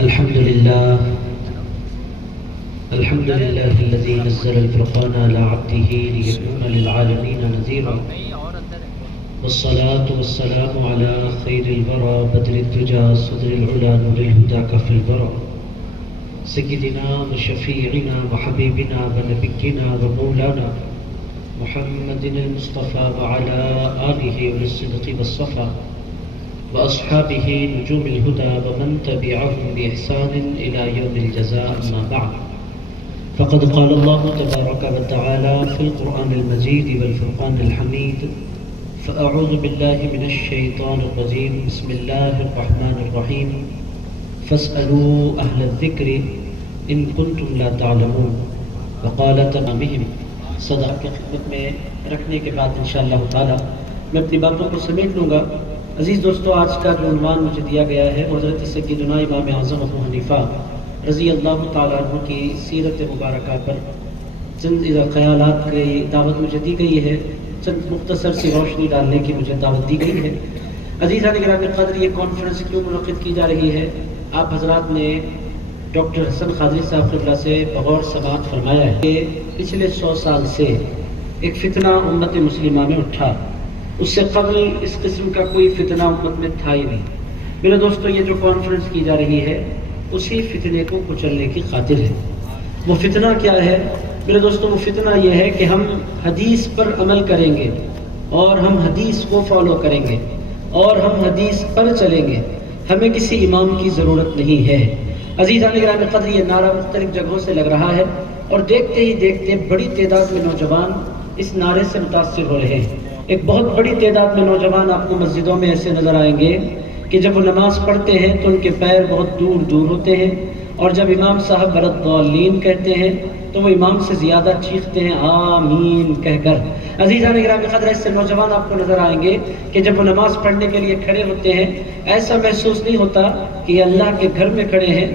الحمد لله الذي نزل الفرقان على عبده ليكون للعالمين نذيرا، والصلاة والسلام على خير الورى بدر الدجى صدر العلا نور الهدى كف الورى سيدنا وشفيعنا وحبيبنا ونبينا ومولانا محمد المصطفى وعلى آله بالصدق والصفا وأصحابه نجوم الهدى ومن تبعهم بإحسان إلى يوم الجزاء. أما بعد، فقد قال الله تبارك وتعالى في القرآن المجيد والفرقان الحميد: فأعوذ بالله من الشيطان الرجيم، بسم الله الرحمن الرحيم، فاسألوا أهل الذكر إن كنتم لا تعلمون. وقال تمامهم. صدق کی خدمت میں رکھنے کے بعد انشاءاللہ تعالی میں اپنی باتوں کو سمیٹ لوں گا. عزیز دوستو، آج کا جو عنوان مجھے دیا گیا ہے حضرت سیدنا امام اعظم ابو حنیفہ رضی اللہ تعالیٰ عنہ کی سیرت مبارکہ پر چند خیالات کی دعوت مجھے دی گئی ہے. چند مختصر سی روشنی ڈالنے کی مجھے دعوت دی گئی ہے. عزیزان گرامی قدر، یہ کانفرنس کیوں منعقد کی جا رہی ہے؟ آپ حضرات نے ڈاکٹر حسن قادری صاحب قبلہ سے بغور سماعت فرمایا ہے کہ پچھلے 100 سال سے ایک فتنہ امت مسلمہ میں اٹھا. اس سے قبل اس قسم کا کوئی فتنہ امت میں تھا ہی نہیں. میرے دوستو، یہ جو کانفرنس کی جا رہی ہے اسی فتنے کو کچلنے کی خاطر ہے. وہ فتنہ کیا ہے میرے دوستو؟ وہ فتنہ یہ ہے کہ ہم حدیث پر عمل کریں گے اور ہم حدیث کو فالو کریں گے اور ہم حدیث پر چلیں گے. ہمیں کسی امام کی ضرورت نہیں ہے. عزیزان گرامی قدر، یہ نعرہ مختلف جگہوں سے لگ رہا ہے اور دیکھتے ہی دیکھتے بڑی تعداد میں نوجوان اس نعرے سے متاثر ہو رہے ہیں. ایک بہت بڑی تعداد میں نوجوان آپ کو مسجدوں میں ایسے نظر آئیں گے کہ جب وہ نماز پڑھتے ہیں تو ان کے پیر بہت دور دور ہوتے ہیں، اور جب امام صاحب وَلَضَّالِّينَ کہتے ہیں تو وہ امام سے زیادہ چیختے ہیں آمین کہہ کر. عزیزان گرامی قدر، ایسے نوجوان آپ کو نظر آئیں گے کہ جب وہ نماز پڑھنے کے لیے کھڑے ہوتے ہیں ایسا محسوس نہیں ہوتا کہ یہ اللہ کے گھر میں کھڑے ہیں،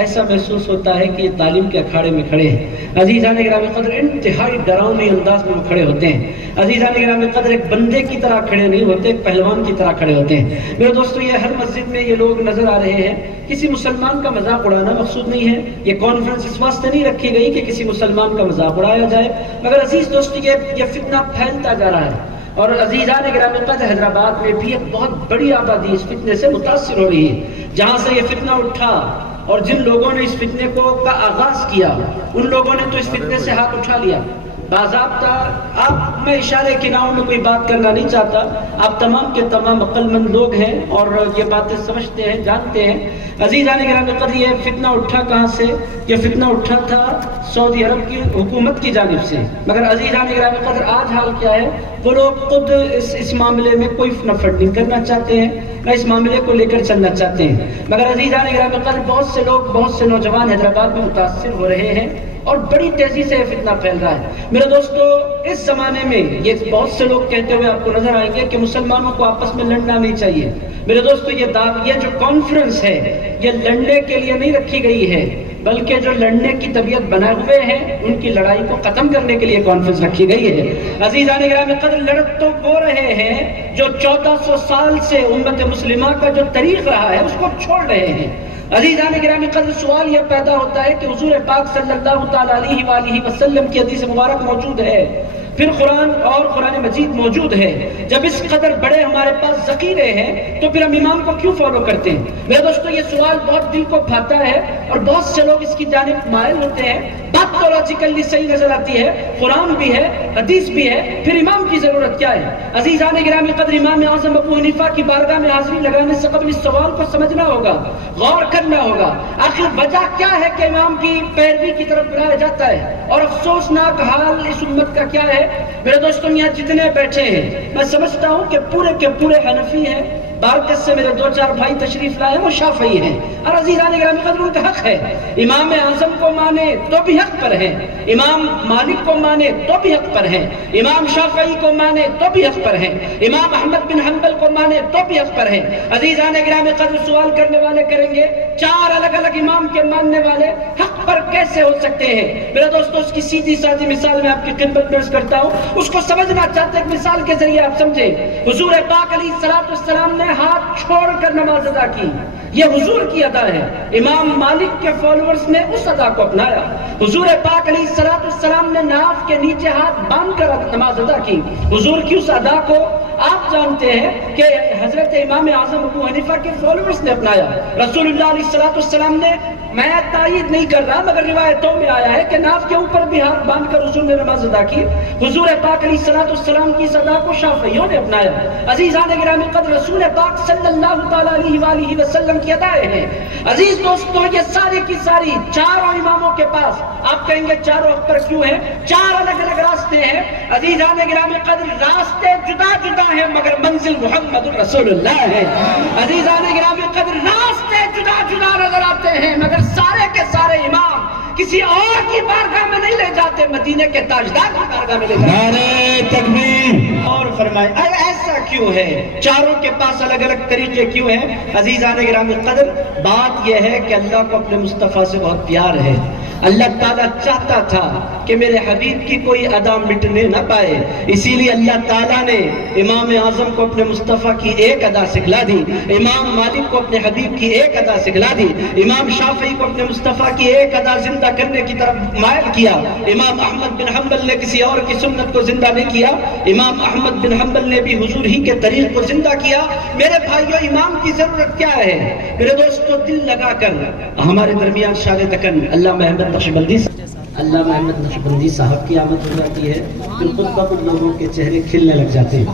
ایسا محسوس ہوتا ہے کہ یہ تعلیم کے اکھاڑے میں کھڑے ہیں. عزیزان گرامی قدر، انتہائی ڈراؤنے انداز میں وہ کھڑے ہوتے ہیں. عزیزان گرامی قدر، ایک بندے کی طرح کھڑے نہیں ہوتے، ایک پہلوان کی طرح کھڑے ہوتے ہیں. میرے دوستو، یہ ہر مسجد میں یہ لوگ نظر آ رہے ہیں. کسی مسلمان کا مذاق اڑانا مقصود نہیں ہے. یہ کانفرنس اس واسطے نہیں رکھی گئی کہ کسی مسلمان کا مذاق اڑایا جائے، مگر عزیز دوستو یہ فتنہ پھیلتا جا رہا ہے. اور عزیزان گرامی قدر، حیدرآباد میں بھی ایک بہت بڑی آبادی اس فتنے سے متاثر ہو رہی ہے. جہاں سے یہ فتنہ اٹھا اور جن لوگوں نے اس فتنے کا آغاز کیا ان لوگوں نے تو اس فتنے سے ہاتھ اٹھا لیا. باضابطہ میں اشارے کے نام میں کوئی بات کرنا نہیں چاہتا. آپ تمام کے تمام عقل مند لوگ ہیں اور یہ باتیں سمجھتے ہیں، جانتے ہیں. عزیزان گرامی قدر، یہ فتنہ اٹھا کہاں سے؟ یہ فتنہ اٹھا تھا سعودی عرب کی حکومت کی جانب سے. مگر عزیزان گرامی قدر، آج حال کیا ہے؟ وہ لوگ خود اس معاملے میں کوئی فنڈنگ کرنا چاہتے ہیں، نہ اس معاملے کو لے کر چلنا چاہتے ہیں. مگر عزیزان گرامی قدر، بہت سے لوگ، بہت سے نوجوان حیدرآباد میں متاثر ہو رہے ہیں اور بڑی تیزی سے یہ فتنہ پھیل رہا ہے. میرے دوستو، اس زمانے میں یہ بہت سے لوگ کہتے ہوئے آپ کو نظر آئیں گے کہ مسلمانوں کو آپس میں لڑنا نہیں چاہیے. میرے دوستو، یہ جو کانفرنس ہے یہ لڑنے کے لیے نہیں رکھی گئی ہے، بلکہ جو لڑنے کی طبیعت بنائے ہوئے ہیں ان کی لڑائی کو ختم کرنے کے لیے کانفرنس رکھی گئی ہے. عزیزان گرامی قدر، لڑ تو وہ رہے ہیں جو 1400 سال سے امت مسلمہ کا جو طریق رہا ہے اس کو چھوڑ رہے ہیں. عزیزان گرامی قدر، سوال یہ پیدا ہوتا ہے کہ حضور پاک صلی اللہ تعالیٰ علیہ وآلہ وسلم کی حدیث مبارک موجود ہے، پھر قرآن اور قرآن مجید موجود ہے. جب اس قدر بڑے ہمارے پاس ذخیرے ہیں تو پھر ہم امام کو کیوں فالو کرتے ہیں؟ میرے دوستو، یہ سوال بہت دل کو بھاتا ہے اور بہت سے لوگ اس کی جانب مائل ہوتے ہیں. بات تو لاجیکلی صحیح نظر آتی ہے، قرآن بھی ہے، حدیث بھی ہے، پھر امام کی ضرورت کیا ہے؟ عزیزان گرامی قدر، امام اعظم ابو حنیفہ کی بارگاہ میں حاضری لگانے سے قبل اس سوال کو سمجھنا ہوگا، غور کرنا ہوگا. آخر وجہ کیا ہے کہ امام کی پیروی کی طرف بلایا جاتا ہے؟ اور افسوسناک حال اس امت کا کیا ہے؟ میرے دوستوں، یہاں جتنے بیٹھے ہیں میں سمجھتا ہوں کہ پورے کے پورے حنفی ہیں. بارکت سے میرے 2-4 بھائی تشریف لائے وہ شافعی ہیں. اور عزیزان گرامی قدر، ان کا حق ہے. امام اعظم کو مانے تو بھی حق پر ہیں، امام مالک کو مانے تو بھی حق پر ہیں، امام شافعی کو مانے تو بھی حق پر ہیں، امام احمد بن حنبل کو مانے تو بھی حق پر ہیں. عزیزان گرامی قدر، سوال کرنے والے کریں گے چار الگ الگ امام کے ماننے والے حق پر کیسے ہو سکتے ہیں؟ میرے دوستو اس کی سیدھی سادھی مثال میں آپ کی خدمت پیش کرتا ہوں، اس کو سمجھنا چاہتے ہیں، مثال کے ذریعے آپ سمجھیں۔ حضور پاک علیہ السلام نے ہاتھ چھوڑ کر نماز ادا کی، یہ حضور کی ادا ہے۔ امام مالک کے فالوورز نے اس ادا کو اپنایا۔ حضور پاک علیہ السلام نے ناف کے نیچے ہاتھ باندھ کر نماز ادا کی۔ حضور کی اس ادا کو آپ جانتے ہیں کہ حضرت امام اعظم ابو حنیفہ کے فالوورز نے اپنایا۔ رسول اللہ علیہ السلام نے، میں تائید نہیں کر رہا مگر روایتوں میں آیا ہے کہ ناف کے اوپر بھی ہاتھ باندھ کر حضور نے نماز ادا کی۔ حضور پاک علیہ السلام کی صدا کو شافعیوں نے اپنایا۔ عزیزان گرامی قدر، رسول پاک صلی اللہ تعالیٰ علیہ وآلہ وسلم کی ادائیں ہیں۔ عزیز دوستو، یہ ساری کی ساری چاروں اماموں کے پاس، آپ کہیں گے چاروں اختر کیوں ہیں؟ چار الگ الگ راستے ہیں۔ عزیزان گرامی قدر، راستے جدا جدا ہیں مگر منزل محمد رسول اللہ ہے۔ عزیزان گرامی قدر، راستے جدا جدا نظر آتے ہیں مگر سارے کے سارے امام کسی اور کی بارگاہ میں نہیں لے جاتے، مدینے کے تاجدار کی بارگاہ میں لے جاتے۔ نعرہ تکبیر! اور فرمائے ایسا کیوں ہے؟ چاروں کے پاس الگ الگ طریقے کیوں ہیں؟ عزیزان گرامی قدر، بات یہ ہے کہ اللہ کو اپنے مصطفیٰ سے بہت پیار ہے۔ اللہ تعالیٰ چاہتا تھا کہ میرے حبیب کی کوئی ادا مٹنے نہ پائے، اسی لیے اللہ تعالیٰ نے امام اعظم کو اپنے مصطفیٰ کی ایک ادا سکھلا دی، امام مالک کو اپنے حبیب کی ایک ادا سکھلا دی، امام شافعی کو اپنے مصطفیٰ کی ایک ادا زندہ کرنے کی طرف مائل کیا، امام احمد بن حنبل نے کسی اور کی سنت کو زندہ نہیں کیا، امام احمد بن حنبل نے بھی حضور ہی کے طریق کو زندہ کیا۔ میرے بھائیو، امام کی ضرورت کیا ہے؟ میرے دوستو، دل لگا کر ہمارے درمیان شان دکن علامہ احمد نقشبندی صاحب کی آمد ہو جاتی ہے، پھر خطبہ پر لوگوں کے چہرے کھلنے لگ جاتے ہیں۔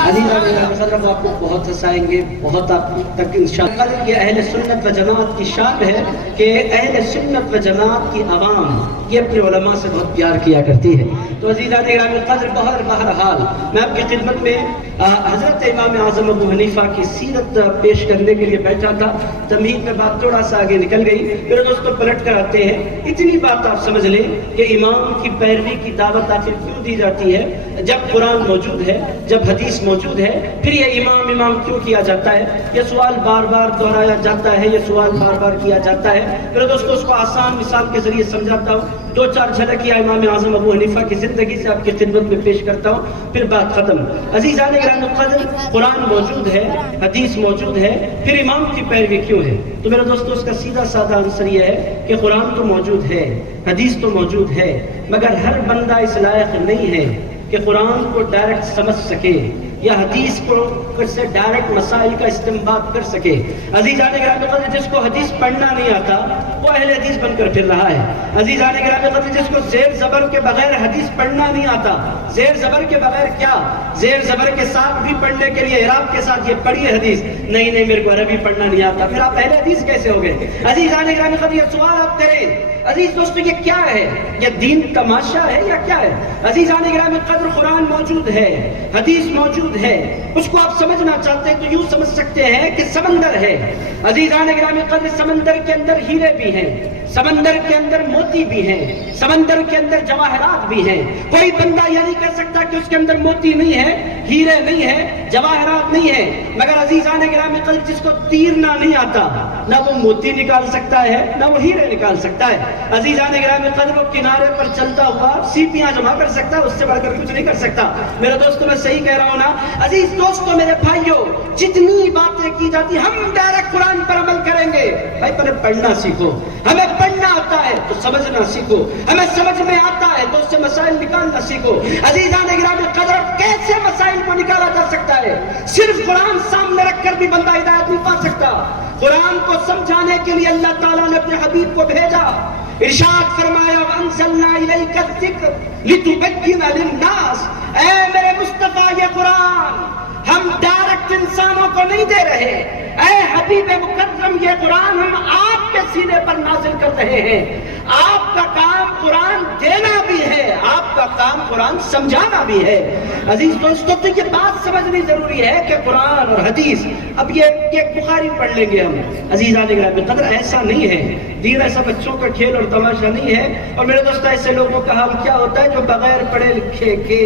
عزیزان، آپ کو بہت ہنسائیں گے، بہت آپ تک انشاءاللہ۔ یہ اہل سنت و جماعت کی شان ہے کہ اہل سنت و جماعت کی عوام یہ اپنے علماء سے بہت پیار کیا کرتی ہے۔ تو عزیزان گرامی قدر، بہرحال میں آپ کی خدمت میں حضرت امام اعظم ابو حنیفہ کی سیرت پیش کرنے کے لیے بیٹھا تھا۔ تمہید میں بات تھوڑا سا آگے نکل گئی، میرے دوستوں پلٹ کر آتے ہیں۔ اتنی بات آپ سمجھ لیں کہ امام کی پیروی کی دعوت آخر کیوں دی جاتی ہے؟ جب قرآن موجود ہے، جب حدیث موجود ہے، پھر یہ امام کیوں کیا جاتا ہے؟ یہ سوال بار بار دہرایا جاتا ہے، یہ سوال بار بار کیا جاتا ہے۔ میرے دوستوں، اس کو آسان مثال کے ذریعے سمجھاتا ہوں، دو چار جھلکیاں امام اعظم ابو حنیفہ کی زندگی سے آپ کی خدمت میں پیش کرتا ہوں، پھر بات ختم۔ عزیزان گرامی قدر، قرآن موجود ہے، حدیث موجود ہے، پھر امام کی پیروی کیوں ہے؟ تو میرے دوستوں، اس کا سیدھا سادہ آنسر یہ ہے کہ قرآن تو موجود ہے، حدیث تو موجود ہے، مگر ہر بندہ اس لائق نہیں ہے کہ قرآن کو ڈائریکٹ سمجھ سکے یا حدیث کو سے ڈائریکٹ مسائل کا استنباط کر سکے۔ عزیزان گرامی قدر، جس کو حدیث پڑھنا نہیں آتا وہ اہل حدیث بن کر پھر رہا ہے۔ عزیزان گرامی قدر، جس کو زیر زبر کے بغیر حدیث پڑھنا نہیں آتا، زیر زبر کے بغیر کیا، زیر زبر کے ساتھ بھی پڑھنے کے لیے اعراب کے ساتھ یہ پڑھیے حدیث، نہیں میرے کو عربی پڑھنا نہیں آتا، پھر آپ اہل حدیث کیسے ہو گئے؟ عزیزان گرامی قدر، یہ سوال آپ کریں۔ عزیز دوستو، یہ کیا ہے؟ یہ دین تماشا ہے یا کیا ہے؟ عزیزان گرامی قدر، قرآن موجود ہے، حدیث موجود ہے، اس کو آپ سمجھنا چاہتے ہیں تو یوں سمجھ سکتے ہیں کہ سمندر ہے۔ عزیزان گرامی قدر، سمندر کے اندر ہیرے بھی ہیں، سمندر کے اندر موتی بھی ہیں، سمندر کے اندر جواہرات بھی ہیں۔ کوئی بندہ یہ نہیں کہہ سکتا کہ اس کے اندر موتی نہیں ہے، ہیرے نہیں ہے، جواہرات نہیں ہے، مگر عزیزان گرامی قدر، جس کو تیرنا نہیں آتا نہ وہ موتی نکال سکتا ہے نہ وہ ہیرے نکال سکتا ہے۔ عزیزان گرامی قدر، وہ کنارے پر چلتا ہوا سیپیاں جمع کر سکتا ہے، اس سے بڑھ کر کچھ نہیں کر سکتا۔ میرے دوستوں، میں صحیح کہہ رہا ہوں نا؟ عزیز دوستوں، میرے بھائیوں، جتنی باتیں کی جاتی، ہم ڈائریکٹ قرآن پر عمل کریں گے۔ بھائی پہلے پڑھنا سیکھو، ہمیں پڑھنا آتا ہے تو سمجھنا سیکھو، ہمیں سمجھ میں آتا ہے تو اس سے مسائل نکالنا سیکھو۔ عزیزان گرامی قدر، کیسے مسائل کو نکالا جا سکتا ہے؟ صرف قرآن سامنے رکھ کر بھی بندہ ہدایت نہیں پا سکتا۔ قرآن کو سمجھانے کے لیے اللہ تعالیٰ نے اپنے حبیب کو بھیجا، ارشاد فرمایا، وَأَنزَلْنَا إِلَيْكَ الذِّكْرَ لِتُبَيِّنَ لِلنَّاسِ، اے میرے مصطفیٰ، یہ قرآن ہم ڈائریکٹ انسانوں کو نہیں دے رہے، اے حبیب مکرم، یہ قرآن ہم آپ کے سینے پر نازل کر رہے ہیں۔ آپ کا کام قرآن دینا بھی ہے، آپ کا کام قرآن سمجھانا بھی ہے۔ عزیز دوستو، تو یہ بات سمجھنی ضروری ہے کہ قرآن اور حدیث، اب یہ بخاری پڑھ لیں گے ہم۔ عزیزان گرامی قدر، ایسا نہیں ہے، دین ایسا بچوں کا کھیل اور تماشا نہیں ہے۔ اور میرے دوست، ایسے لوگوں کا حال کیا ہوتا ہے جو بغیر پڑھے لکھے کے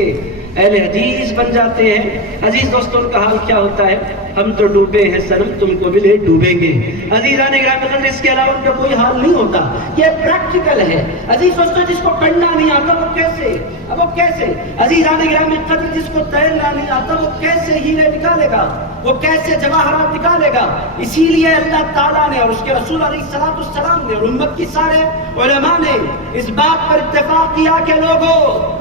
اہل حدیث بن جاتے ہیں۔ عزیز دوستوں کا حال کیا ہوتا ہے؟ ہم تو ڈوبے ہیں سنم تم کو ملے ڈوبیں گے۔ عزیزان گرامی قدر اس کے علاوہ ان کا کوئی حال نہیں ہوتا، یہ پریکٹیکل ہے۔ عزیز دوستوں جس کو پڑھنا نہیں آتا وہ کیسے عزیزان گرامی قدر جس کو تیرنا نہیں آتا وہ کیسے ہیرے نکالے گا، وہ کیسے جواہرات نکالے گا؟ اسی لیے اللہ تعالیٰ نے اور اس کے رسول علیہ السلام نے اور امت کی سارے علماء نے اس بات پر اتفاق کیا کہ لوگوں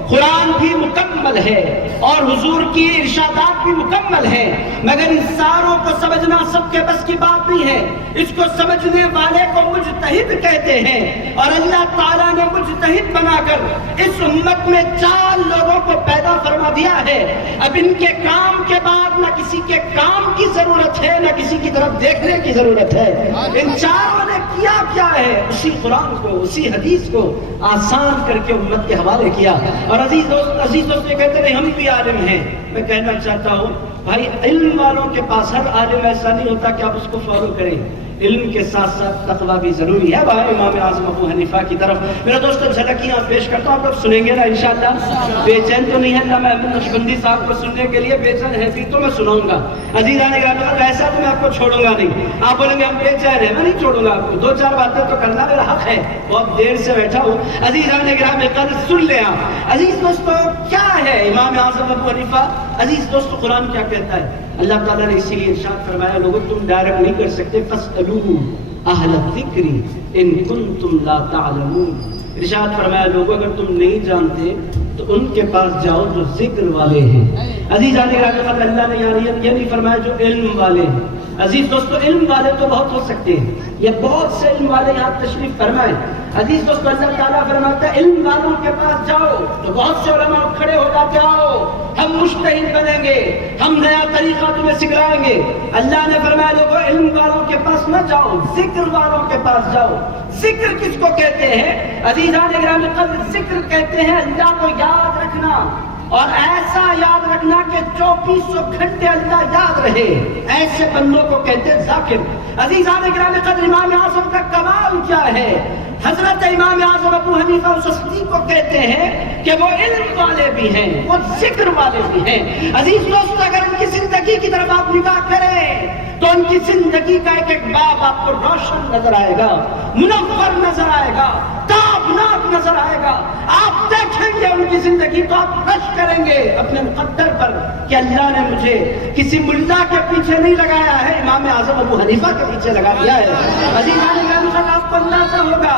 قرآن بھی مکمل ہے اور حضور کی ارشادات بھی مکمل ہے، مگر ان ساروں کو سمجھنا سب کے بس کی بات نہیں ہے۔ اس کو سمجھنے والے کو مجتہد کہتے ہیں، اور اللہ تعالیٰ نے مجتہد بنا کر اس امت میں 4 لوگوں کو پیدا فرما دیا ہے۔ اب ان کے کام کے بعد نہ کسی کے کام کی ضرورت ہے نہ کسی کی طرف دیکھنے کی ضرورت ہے۔ ان 4 نے کیا ہے؟ اسی قرآن کو، اسی حدیث کو آسان کر کے امت کے حوالے کیا۔ اور عزیز دوست یہ کہتے ہیں ہم بھی عالم ہیں۔ میں کہنا چاہتا ہوں بھائی علم والوں کے پاس ہر عالم ایسا نہیں ہوتا کہ آپ اس کو فالو کریں، علم کے ساتھ ساتھ تقویٰ بھی ضروری ہے۔ بھائی امام اعظم ابو حنیفہ کی طرف میرا دوستو جھلکیاں پیش کرتا ہوں، آپ لوگ سنیں گے نا انشاءاللہ؟ بے چین تو نہیں ہے؟ اللہ محمد نقشبندی صاحب کو سننے کے لیے بے چین ہے بھی تو میں سناؤں گا۔ عزیزان گرامی ایسا تو میں آپ کو چھوڑوں گا نہیں، آپ بولیں گے ہم بے چین ہیں، میں نہیں چھوڑوں گا آپ کو، 2-4 باتیں تو کرنا میرا حق ہے، بہت دیر سے بیٹھا ہوں۔ عزیزان گرامی قدر سن لیں آپ۔ عزیز دوستو کیا ہے امام اعظم ابو حنیفہ؟ عزیز دوستو قرآن کیا کہتا ہے؟ اللہ تعالیٰ نے اسی لیے ارشاد فرمایا لوگوں تم ڈائریکٹ نہیں کر سکتے، فَاسْأَلُوا أَهْلَ الذِّكْرِ إِن كُنتُمْ لَا تَعْلَمُونَ۔ ارشاد فرمایا لوگوں اگر تم نہیں جانتے تو ان کے پاس جاؤ جو ذکر والے ہیں۔ عزیزان گرامی قدر اللہ نے یہ نہیں فرمایا جو علم والے ہیں۔ عزیز دوستو علم والے تو بہت ہو سکتے ہیں، یہ بہت سے علم والے یہاں تشریف فرمائیں۔ عزیز دوستو اللہ تعالیٰ فرماتا ہے علم والوں کے پاس جاؤ، تو بہت سے علماء کھڑے ہو جاتے آؤ ہم مجتہد بنیں گے، ہم نیا طریقہ تمہیں سکھلائیں گے۔ اللہ نے فرمایا لوگوں علم والوں کے پاس نہ جاؤ، ذکر والوں کے پاس جاؤ۔ ذکر کس کو کہتے ہیں؟ عزیزان گرامی قدر ذکر کہتے ہیں اللہ کو یاد رکھنا، اور ایسا یاد رکھنا کہ 2400 گھنٹے اللہ یاد رہے، ایسے بندوں کو کہتے ہیں ذاکر۔ عزیزان گرامی قدر امام اعظم کا کمال کیا ہے؟ حضرت امام اعظم ابو حنیفہ صدیق کو کہتے ہیں کہ وہ علم والے بھی ہیں، وہ ذکر والے بھی ہیں۔ عزیز دوست اگر ان کی زندگی کی طرف آپ نگاہ کریں تو ان کی زندگی کا ایک ایک باب آپ کو روشن نظر آئے گا، منور نظر آئے گا، تابناک نظر آئے گا۔ آپ دیکھیں گے ان کی زندگی تو آپ رش کریں گے اپنے مقدر پر کہ اللہ نے مجھے کسی ملا کے پیچھے نہیں لگایا ہے، امام اعظم ابو حنیفہ کے پیچھے لگا دیا ہے۔ عزیزان گرامی آپ کو اندازہ ہوگا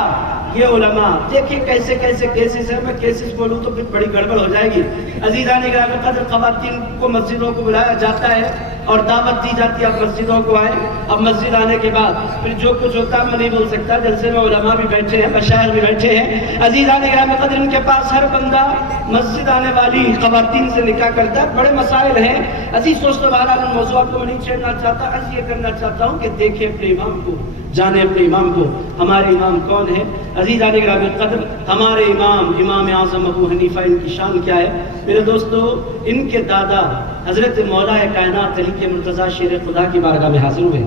یہ علماء دیکھیں کیسے کیسے کیسز ہیں، میں کیسز بولوں تو پھر بڑی گڑبڑ ہو جائے گی۔ عزیزان گرامی قدر خواتین کو مسجدوں کو بلایا جاتا ہے اور دعوت دی جاتی ہے اب مسجدوں کو آئے۔ اب مسجد آنے کے بعد پھر جو کچھ ہوتا ہے میں نہیں بول سکتا، جلسے میں علماء بھی بیٹھے ہیں، مشائخ بھی بیٹھے ہیں۔ عزیزان گرامی قدر ان کے پاس ہر بندہ مسجد آنے والی خواتین سے نکاح کرتا ہے، بڑے مسائل ہیں۔ عزیز دوستو بہرحال ان موضوعات کو میں نہیں چھیڑنا چاہتا، عرض یہ کرنا چاہتا ہوں کہ دیکھیں اپنے امام کو، جانے اپنے امام کو، ہمارے امام کون ہے؟ عزیزان گرامی قدر ہمارے امام اعظم ابو حنیفہ ان کی شان کیا ہے؟ میرے دوستو ان کے دادا حضرت مولا کائنات علی کے مرتضیٰ شیر خدا کی بارگاہ میں حاضر ہوئے،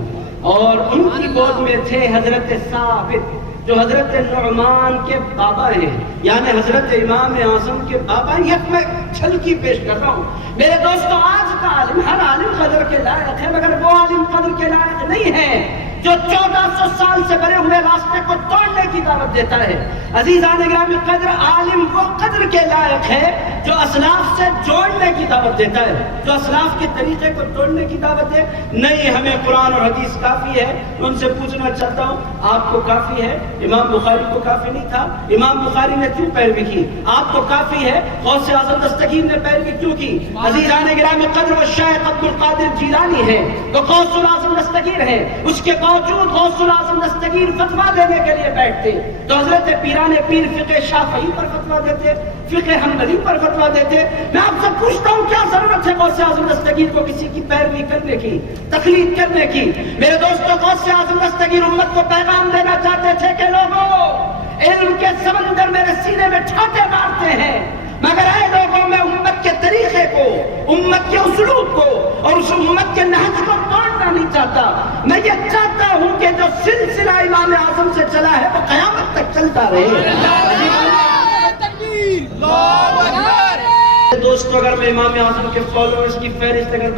اور ان کی گود میں تھے حضرت ثابت جو حضرت نعمان کے بابا ہیں، یعنی حضرت امام اعظم کے بابا ہیں۔ یہ میں جھلکی پیش کر رہا ہوں میرے دوستو۔ آج کا عالم ہر عالم قدر کے لائق ہے، مگر وہ عالم قدر کے لائق نہیں ہے جو 1400 سال سے بنے ہوئے راستے کو توڑنے کی دعوت دیتا ہے۔ عزیزان گرامی قدر عالم وہ قدر کے لائق ہے جو اسلاف سے جوڑنے کی دعوت دیتا ہے، جو اسلاف کے طریقے کو توڑنے کی دعوت دے۔ نہیں ہمیں قرآن اور حدیث کافی ہے۔ ان سے پوچھنا چاہتا ہوں آپ کو کافی ہے؟ امام بخاری کو کافی نہیں تھا؟ امام بخاری نے کیوں پیروی کی؟ آپ کو کافی ہے؟ غوث اعظم دستگیر نے پیروی کیوں کی؟ عزیزان گرامی قدر وہ شیخ عبد القادر جیلانی ہے، وہ غوث اعظم دستگیر ہے، اس کے باوجود غوث اعظم دستگیر فتویٰ دینے کے لیے بیٹھتے تو حضرت پیران پیر فقہ شافعی پر فتویٰ دیتے، فقہ حنبلی پر فتویٰ دیتے۔ میں آپ سے پوچھتا ہوں کیا ضرورت ہے غوث اعظم دستگیر کو کسی کی پیروی کرنے کی، تقلید کرنے کی؟ میرے دوستو غوث اعظم دستگیر امت کو پیغام دینا چاہتے تھے کہ لوگوں علم کے سمندر میرے سینے میں ٹھاٹے مارتے ہیں، مگر اے لوگوں میں امت کے طریقے کو، امت کے اسلوب کو اور اس امت کے نہج کو توڑنا نہیں چاہتا۔ میں یہ چاہتا ہوں کہ جو سلسلہ امام اعظم سے چلا ہے وہ قیامت تک چلتا رہے۔ دوستو اگر میں امام اعظم کے فالوورز کی فہرست اگر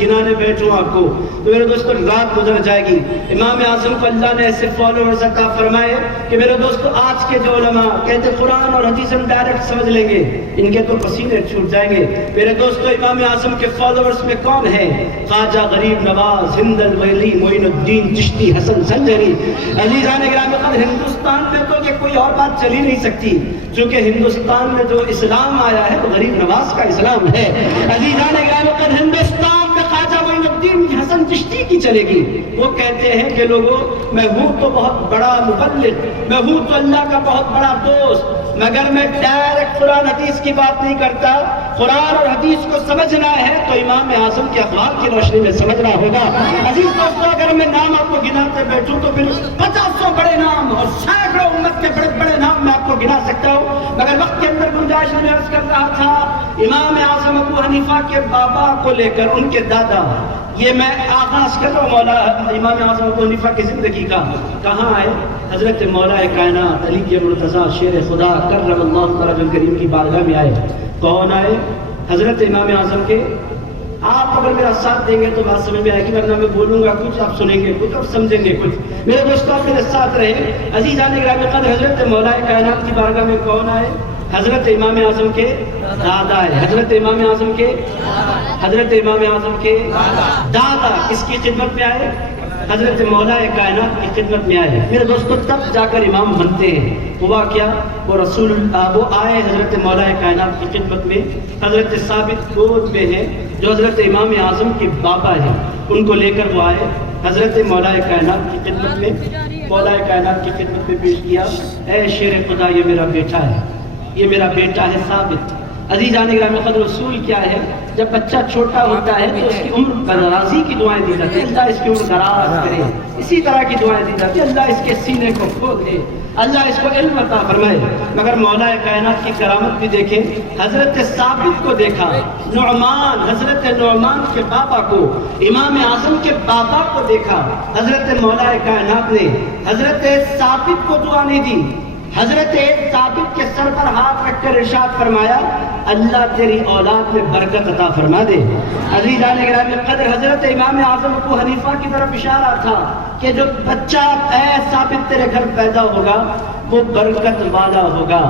گنانے بیٹھوں آپ کو تو میرے دوستو رات گزر جائے گی. امام اعظم کو اللہ نے ایسے فالوورز عطا فرمائے کہ میرے دوستو آج کے جو علماء کہتے قرآن اور حدیث ہم ڈائریکٹ سمجھ لیں گے، ان کے تو پسینے چھوٹ جائیں گے. میرے دوستو امام اعظم کے فالوورز میں کون ہیں؟ خواجہ غریب نواز، ہند الویلی، معین الدین چشتی، حسن زنجری. عزیزان گرامی قدر ہندوستان میں تو کہ کوئی اور بات چل ہی نہیں سکتی، چونکہ ہندوستان میں جو اسلام آیا ہے وہ غریب نواز کا اسلام ہے. عزیزان گرامی قدر ہندوستان میں خواجہ معین الدین حسن چشتی کی چلے گی. وہ کہتے ہیں کہ لوگوں میں ہوں تو بہت بڑا مبلغ، میں ہوں تو اللہ کا بہت بڑا دوست، مگر میں ڈائریکٹ قرآن حدیث کی بات نہیں کرتا. قرآن اور حدیث کو سمجھنا ہے تو امام اعظم کے اخبار کی روشنی میں سمجھنا ہوگا. عزیز دوستو اگر میں نام آپ کو گناتے بیٹھوں تو پھر 50 بڑے نام اور سینکڑوں امت کے بڑے بڑے نام میں آپ کو گنا سکتا ہوں، مگر وقت کے اندر گنجائش میں عرض کر رہا تھا امام اعظم ابو حنیفہ کے بابا کو لے کر ان کے دادا، یہ میں آغاز کر رہا ہوں مولا امام اعظم ابو حنیفہ کی زندگی کا. کہاں آئے؟ حضرت مولا کائنات علی کے مرتضیٰ شیر خدا کرم اللہ تعالیٰ کریم کی بارگاہ میں آئے. کون آئے؟ حضرت امام اعظم کے. آپ اگر میرا ساتھ دیں گے تو بات سمجھ میں آئے گی، ورنہ میں بولوں گا کچھ آپ سنیں گے کچھ، آپ سمجھیں گے کچھ. میرے دوستوں آپ میرے ساتھ رہے. عزیزان گرامی قدر حضرت مولا کائنات کی بارگاہ میں کون آئے؟ حضرت امام اعظم کے دادا ہے. حضرت امام اعظم کے دادا کس کی خدمت میں آئے؟ حضرت مولا کائنات کی خدمت میں آئے. میرے دوستو تب جا کر امام بنتے ہیں. ہوا کیا؟ وہ رسول وہ آئے حضرت مولا کائنات کی خدمت میں. حضرت ثابت گود میں ہے جو حضرت امام اعظم کے بابا ہیں، ان کو لے کر وہ آئے حضرت مولا کائنات کی خدمت میں. مولا کائنات کی خدمت میں پیش کیا، اے شیر خدا یہ میرا بیٹا ہے، یہ میرا بیٹا ہے ثابت. عزیزان گرامی قدر اصول کیا ہے؟ جب بچہ چھوٹا ہوتا ہے تو اس کی عمر درازی کی دعائیں دی جاتی ہیں، اللہ اس کی عمر دراز کرے. اسی طرح کی دعائیں دی جاتی ہیں، اللہ اس کے سینے کو کھول دے، اللہ اس کو علم عطا فرمائے. مگر مولا کائنات کی کرامت بھی دیکھیں. حضرت ثابت کو دیکھا، نعمان حضرت نعمان کے بابا کو، امام اعظم کے بابا کو دیکھا. حضرت مولا کائنات نے حضرت ثابت کو دعا نہیں دی، حضرت ثابت کے سر پر ہاتھ رکھ کر ارشاد فرمایا اللہ تیری اولاد میں برکت عطا فرما دے. عزیزان گرامی قدر حضرت امام اعظم ابو حنیفہ کی طرف اشارہ تھا کہ جو بچہ اے ثابت تیرے گھر پیدا ہوگا وہ برکت والا ہوگا.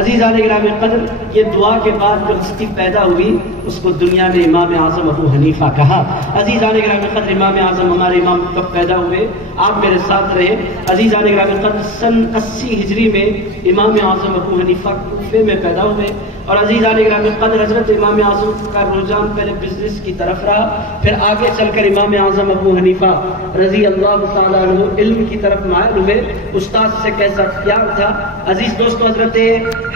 عزیزان گرامی قدر یہ دعا کے بعد جو ہستی پیدا ہوئی اس کو دنیا میں امام اعظم ابو حنیفہ کہا. عزیزان گرامی قدر امام اعظم ہمارے امام کب پیدا ہوئے؟ آپ میرے ساتھ رہے. عزیزان گرامی قدر سن 80 ہجری میں امام اعظم ابو حنیفہ کوفے میں پیدا ہوئے. اور عزیزان گرامی قدر حضرت امام اعظم کا رجحان پہلے بزنس کی طرف رہا، پھر آگے چل کر امام اعظم ابو حنیفہ رضی اللہ تعالیٰ عنہ علم کی طرف مائل ہوئے. استاد سے کیسا پیار تھا. عزیز دوستو حضرت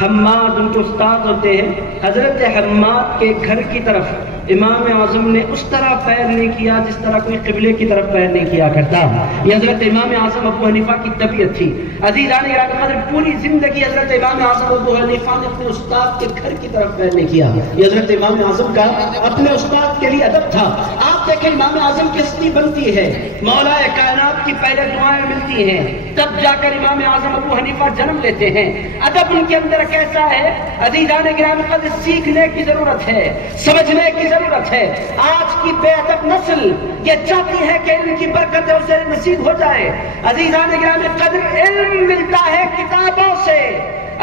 حماد ان کو استاد ہوتے ہیں. حضرت حماد کے گھر کی طرف امام اعظم نے اس طرح پیر نہیں کیا جس طرح کوئی قبلے کی طرف پیر نہیں کیا کرتا. یہ حضرت امام اعظم ابو حنیفہ کی طبیعت تھی. عزیزان گرامی قدر پوری زندگی حضرت امام اعظم ابو حنیفہ نے اپنے استاد کے گھر کی طرف پیر نہیں کیا. یہ حضرت امام اعظم کا اپنے استاد کے لیے ادب تھا. آپ دیکھیں امام اعظم کی ہستی بنتی ہے، مولا کائنات کی پہلے دعائیں ملتی ہیں، تب جا کر امام اعظم ابو حنیفہ جنم لیتے ہیں. ادب ان کے اندر کیسا ہے؟ عزیزان گرامی قدر سیکھنے کی ضرورت ہے، سمجھنے کی ضرورت ہے. آج کی بے ادب نسل یہ چاہتی ہے کہ علم کی برکت اسے نصیب ہو جائے. عزیزان گرامی قدر علم ملتا ہے کتابوں سے.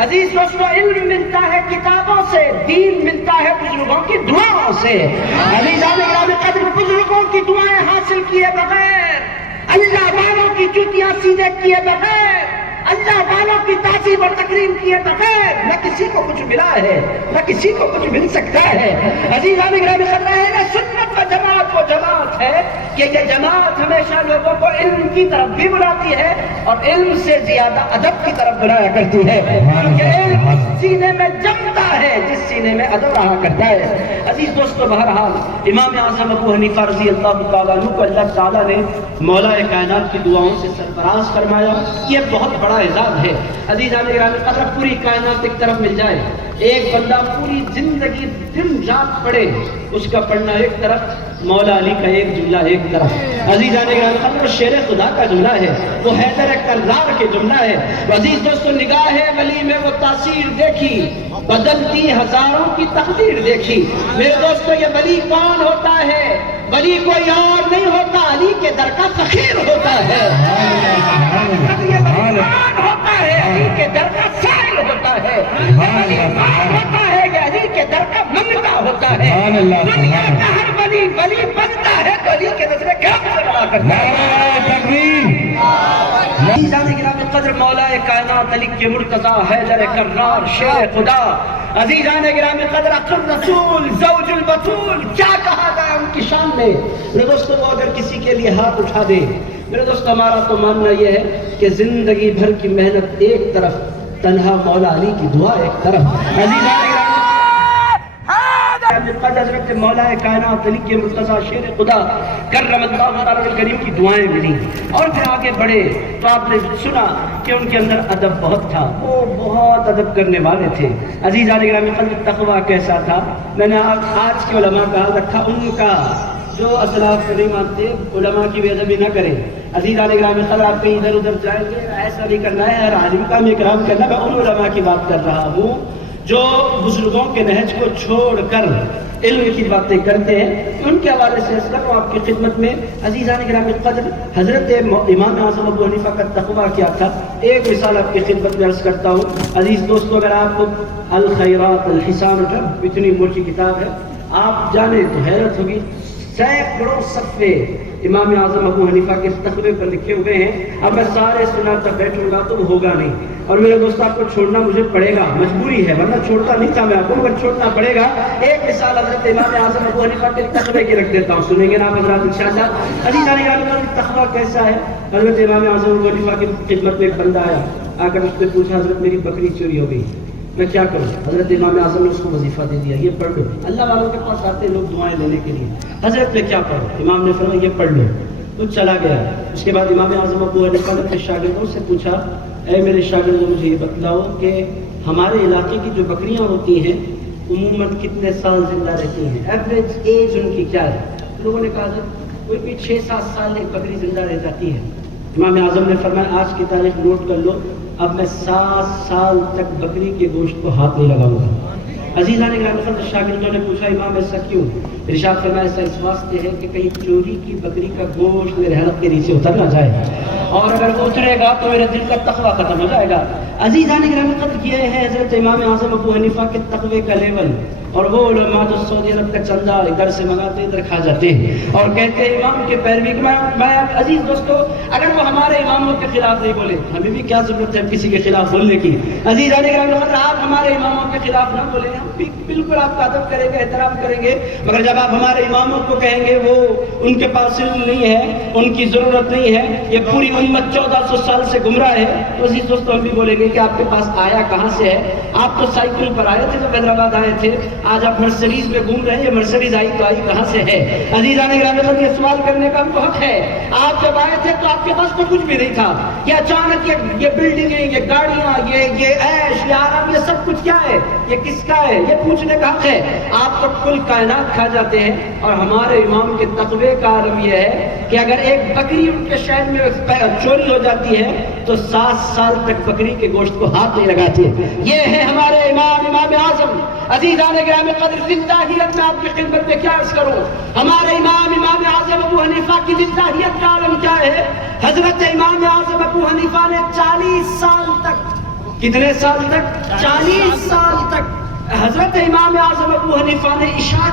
عزیز دوستو علم ملتا ہے کتابوں سے، دین ملتا ہے بزرگوں کی دعاؤں سے. عزیزان گرامی قدر بزرگوں کی دعائیں حاصل کیے بغیر، اللہ والوں کی جوتیاں سیدھے کیے بغیر، اللہ والوں کی تعظیم اور تکریم کیے بغیر نہ کسی کو کچھ ملا ہے نہ کسی کو کچھ مل سکتا ہے. عزیزان گرامی قدر سنت و جماعت وہ جماعت ہے کہ یہ جماعت ہمیشہ لوگوں کو علم کی طرف بھی بلاتی ہے اور علم سے زیادہ ادب کی طرف بلایا کرتی ہے، کیونکہ علم سینے میں جمتا ہے جس سینے میں ادب رہا کرتا ہے. عزیز دوستو بہرحال امام اعظم ابو حنیفہ رضی اللہ تعالیٰ عنہ کو اللہ تعالیٰ نے مولا کائنات کی دعاؤں سے سرفراز فرمایا. یہ بہت بڑا اعزاز ہے. عزیزان گرامی قدر پوری کائنات ایک طرف مل جائے، ایک بندہ پوری زندگی دن رات پڑھے، اس کا پڑھنا ایک طرف، مولا علی کا ایک جملہ ایک طرف. عزیزان گرامی قدر شیر خدا کا جملہ ہے، وہ حیدر کرار کے جملہ ہے. عزیز دوستو نگاہ ولی میں وہ تاثیر دیکھی، بدلتی ہزاروں کی تقدیر دیکھی۔ میرے دوستو یہ ولی کون ہوتا ہے؟ ولی کوئی اور نہیں ہوتا، علی کے در کا فقیر ہوتا ہے۔ یہ ولی کون ہوتا ہے؟ علی کے در کا سائل ہوتا ہے۔ ولی کون ہوتا ہے؟ کہ علی کے در کا منگتا ہوتا ہے۔ دنیا کا ہر ولی ولی بنتا ہے تو علی کے نظر کرم سے بنا کرتا ہے۔ عزیزان گرامی قدر مولا کائنات علی کے مرتضی حیدر کرار شیر خدا، عزیزان گرامی قدر اقر رسول زوج البتول، کیا کہا جائے ان کی شان میں۔ میرے دوستو وہ اگر کسی کے لیے ہاتھ اٹھا دے، میرے دوستو ہمارا تو ماننا یہ ہے کہ زندگی بھر کی محنت ایک طرف، تنہا مولا علی کی دعا ایک طرف۔ عزیزان گرامی حضرت مولا کائنات علی کے مرتضی شیر خدا کرم اللہ تعالی الکریم کی دعائیں ملی، اور پھر آگے بڑھے تو آپ نے سنا کہ ان کے اندر ادب بہت تھا، وہ بہت ادب کرنے والے تھے۔ عزیزان گرامی قدر تقویٰ کیسا تھا؟ میں نے آج کے علماء کا حال رکھا، ان کا جو اسلاف نہیں مانتے علماء کی بے ادبی نہ کریں۔ عزیزان گرامی قدر آپ کہیں ادھر ادھر جائیں گے، ایسا نہیں کرنا ہے، ہر عالم کا میں اکرام کرنا۔ میں ان علماء کی بات کر رہا ہوں جو بزرگوں کے نہج کو چھوڑ کر علم کی باتیں کرتے ہیں، ان کے حوالے سے اس طرح آپ کی خدمت میں عزیزان گرامی قدر حضرت امام اعظم ابو حنیفہ کا تقویٰ کیا تھا۔ ایک مثال آپ کی خدمت میں عرض کرتا ہوں۔ عزیز دوستو، اگر آپ کو الخیرات الحسان اتنی موٹی کتاب ہے، آپ جانیں تو حیرت ہوگی، سینکڑوں صفحے امام اعظم ابو حنیفہ کے تقوی پر لکھے ہوئے ہیں۔ اب میں سارے سناتا بیٹھوں گا تو ہوگا نہیں، اور میرے دوست آپ کو چھوڑنا مجھے پڑے گا، مجبوری ہے، ورنہ چھوڑتا نہیں تھا میں آپ کو، مگر چھوڑنا پڑے گا۔ ایک مثال حضرت امام اعظم ابو حنیفہ کے تقوی کی رکھ دیتا ہوں، سنیں گے نا آپ حضرات انشاءاللہ۔ عزیزان گرامی تقویٰ کیسا ہے؟ حضرت امام اعظم ابو حنیفہ کی خدمت میں ایک بندہ آیا، آ کر اس نے پوچھا حضرت میری بکری چوری ہو گئی، میں کیا کروں؟ حضرت امام اعظم نے اس کو وظیفہ دے دیا، یہ پڑھ لو۔ اللہ والوں کے پاس آتے ہیں لوگ دعائیں لینے کے لیے، حضرت میں کیا پڑھوں؟ امام نے فرمایا یہ پڑھ لو، تو چلا گیا۔ اس کے بعد امام اعظم ابو حنیفہ نے اپنے شاگردوں سے پوچھا، اے میرے شاگردوں مجھے یہ بتلاؤ کہ ہمارے علاقے کی جو بکریاں ہوتی ہیں عموماً کتنے سال زندہ رہتی ہیں، ایوریج ایج ان کی کیا ہے؟ لوگوں نے کہا کوئی بھی 6-7 سال ایک بکری زندہ رہ جاتی ہے۔ امام اعظم نے فرمایا آج کی تاریخ نوٹ کر لو، اب میں 7 سال تک بکری کے گوشت کو ہاتھ نہیں لگاؤں گا۔ عزیزان گرامی شاگردوں نے پوچھا امام ایسا کیوں؟ ارشاد فرمایا ایسا اس واسطے ہے کہ کہیں چوری کی بکری کا گوشت میرے حلق کے نیچے اتر نہ جائے، اور اگر وہ اترے گا تو میرے دل کا تقویٰ ختم ہو جائے گا۔ عزیزان گرامی قدر یہ ہے حضرت امام اعظم ابو حنیفہ کے تقوی کا لیول، اور وہ علماء جو سعودی عرب کا چندہ ادھر سے منگاتے ادھر کھا جاتے ہیں اور کہتے ہیں امام کے پیروی۔ میں عزیز دوستو اگر وہ ہمارے اماموں کے خلاف نہیں بولے، ہمیں بھی کیا ضرورت ہے کسی کے خلاف بولنے کی؟ عزیزان گرامی قدر آپ ہمارے اماموں کے خلاف نہ بولیں، ہم بالکل آپ کا ادب کریں گے، احترام کریں گے، مگر جب آپ ہمارے اماموں کو کہیں گے وہ ان کے پاس علم نہیں ہے، ان کی ضرورت نہیں ہے، یہ پوری امت 1400 سال سے گمراہ ہے، تو عزیز دوستو ہم بھی بولیں گے کہ آپ کے پاس آیا کہاں سے ہے؟ آپ تو سائیکل پر آئے تھے جب حیدرآباد آئے تھے، آج آپ مرسڈیز میں گھوم رہے ہیں، یہ مرسڈیز آئی تو آئی کہاں سے ہے؟ عزیزان گرامی قدر یہ سوال کرنے کا ہم کو حق ہے۔ آپ جب آئے تھے تو آپ کے پاس تو کچھ بھی نہیں تھا، یہ اچانک یہ بلڈنگیں، یہ گاڑیاں، یہ عیش، یہ آرام، یہ سب کچھ کیا ہے؟ یہ کس کا ہے؟ یہ پوچھنے کا حق ہے۔ آپ تو کل کائنات کھا جاتے ہیں، اور ہمارے امام کے تقوی کا عالم یہ ہے کہ اگر ایک بکری ان کے شہر میں چوری ہو جاتی ہے تو 7 سال تک بکری کے گوشت کو ہاتھ نہیں لگاتے۔ یہ ہے ہمارے امام اعظم۔ عزیزان گرامی قدر زندہیت میں آپ کی خدمت میں کیا عرض کروں؟ ہمارے امام اعظم ابو حنیفہ کی زندہیت کا عالم کیا ہے؟ حضرت امام اعظم ابو حنیفہ نے 40 سال تک، کتنے سال تک؟ 40 سال تک حضرت امام اعظم ابو حنیفہ نے عشاء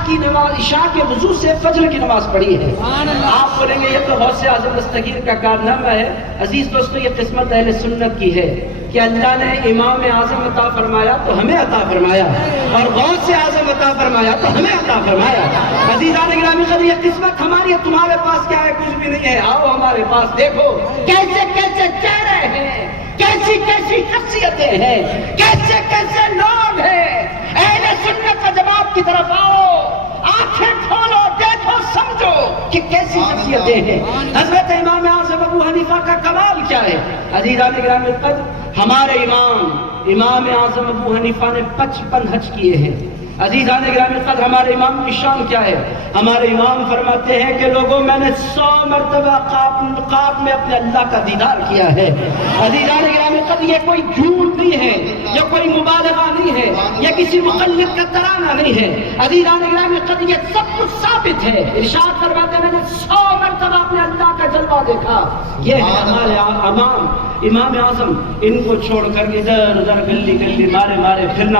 کے وضو سے فجر کی نماز پڑھی ہے۔ آپ بولیں گے یہ تو غوث اعظم دستگیر کا کارنامہ ہے۔ عزیز دوستو یہ قسمت اہل سنت کی ہے کہ اللہ نے امام اعظم عطا فرمایا تو ہمیں عطا فرمایا، اور غوث اعظم عطا فرمایا تو ہمیں عطا فرمایا۔ عزیزان گرامی قدر یہ قسمت ہماری ہے، تمہارے پاس کیا ہے؟ کچھ بھی نہیں ہے۔ آؤ ہمارے پاس، دیکھو کیسے کیسے چہرے ہیں، کیسی کیسی شخصیتیں ہیں، کیسے کیسے لوگ ہیں۔ اہل سنت کا جواب کی طرف آؤ، آنکھیں کھولو، دیکھو، سمجھو کہ کیسی شخصیتیں ہیں۔ حضرت امام اعظم ابو حنیفہ کا کمال کیا ہے؟ عزیزان گرامی قدر ہمارے امام اعظم ابو حنیفہ نے 55 حج کیے ہیں۔ عزیزان گرامی قدر ہمارے امام کی شان کیا ہے؟ ہمارے امام فرماتے ہیں کہ لوگوں میں نے 100 مرتبہ خواب میں اپنے اللہ کا دیدار کیا ہے۔ عزیزان گرامی قدر یہ کوئی جھوٹ نہیں نہیں ہے، یہ کوئی مبالغہ نہیں ہے، یہ کسی مقلد کا ترانہ نہیں ہے۔ عزیزان گرامی قدریت سب کچھ ثابت ہے۔ ارشاد فرماتے ہیں میں نے 100 مرتبہ اپنے اللہ کا جلوہ دیکھا۔ یہ ہے ہمارے امام اعظم، ان کو چھوڑ کر ادھر ادھر گلی گلی مارے مارے پھرنا۔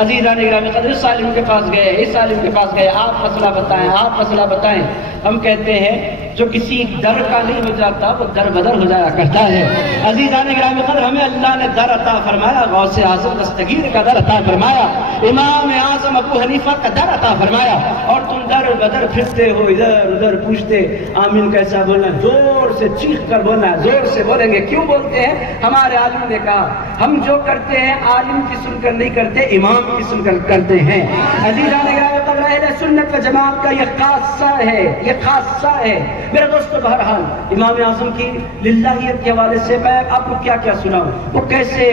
عزیزان گرامی قدر اس عالم کے پاس گئے، اس عالم کے پاس گئے، آپ مسئلہ بتائیں، آپ مسئلہ بتائیں۔ ہم کہتے ہیں جو کسی در کا نہیں ہو جاتا وہ در بدر ہو جایا کرتا ہے۔ عزیزان گرامی قدر ہمیں اللہ نے در عطا فرمایا، غوث اعظم دستگیر کا در عطا فرمایا، امام اعظم ابو حنیفہ کا در عطا فرمایا، اور تم در بدر پھرتے ہو ادھر ادھر پوچھتے آمین کیسا بولنا، زور سے چیخ کر بولنا، زور سے بولیں گے۔ کیوں بولتے ہیں؟ ہمارے عالم نے کہا ہم جو کرتے ہیں عالم کی سن کر نہیں کرتے، امام کی سن کر کرتے ہیں۔ عزیزان گرامی قدر اہل سنت و جماعت کا یہ خاصہ ہے، یہ خاصہ ہے میرے دوستو۔ بہرحال امام اعظم کی للہیت کے حوالے سے میں آپ کو کیا کیا سناؤں، وہ کیسے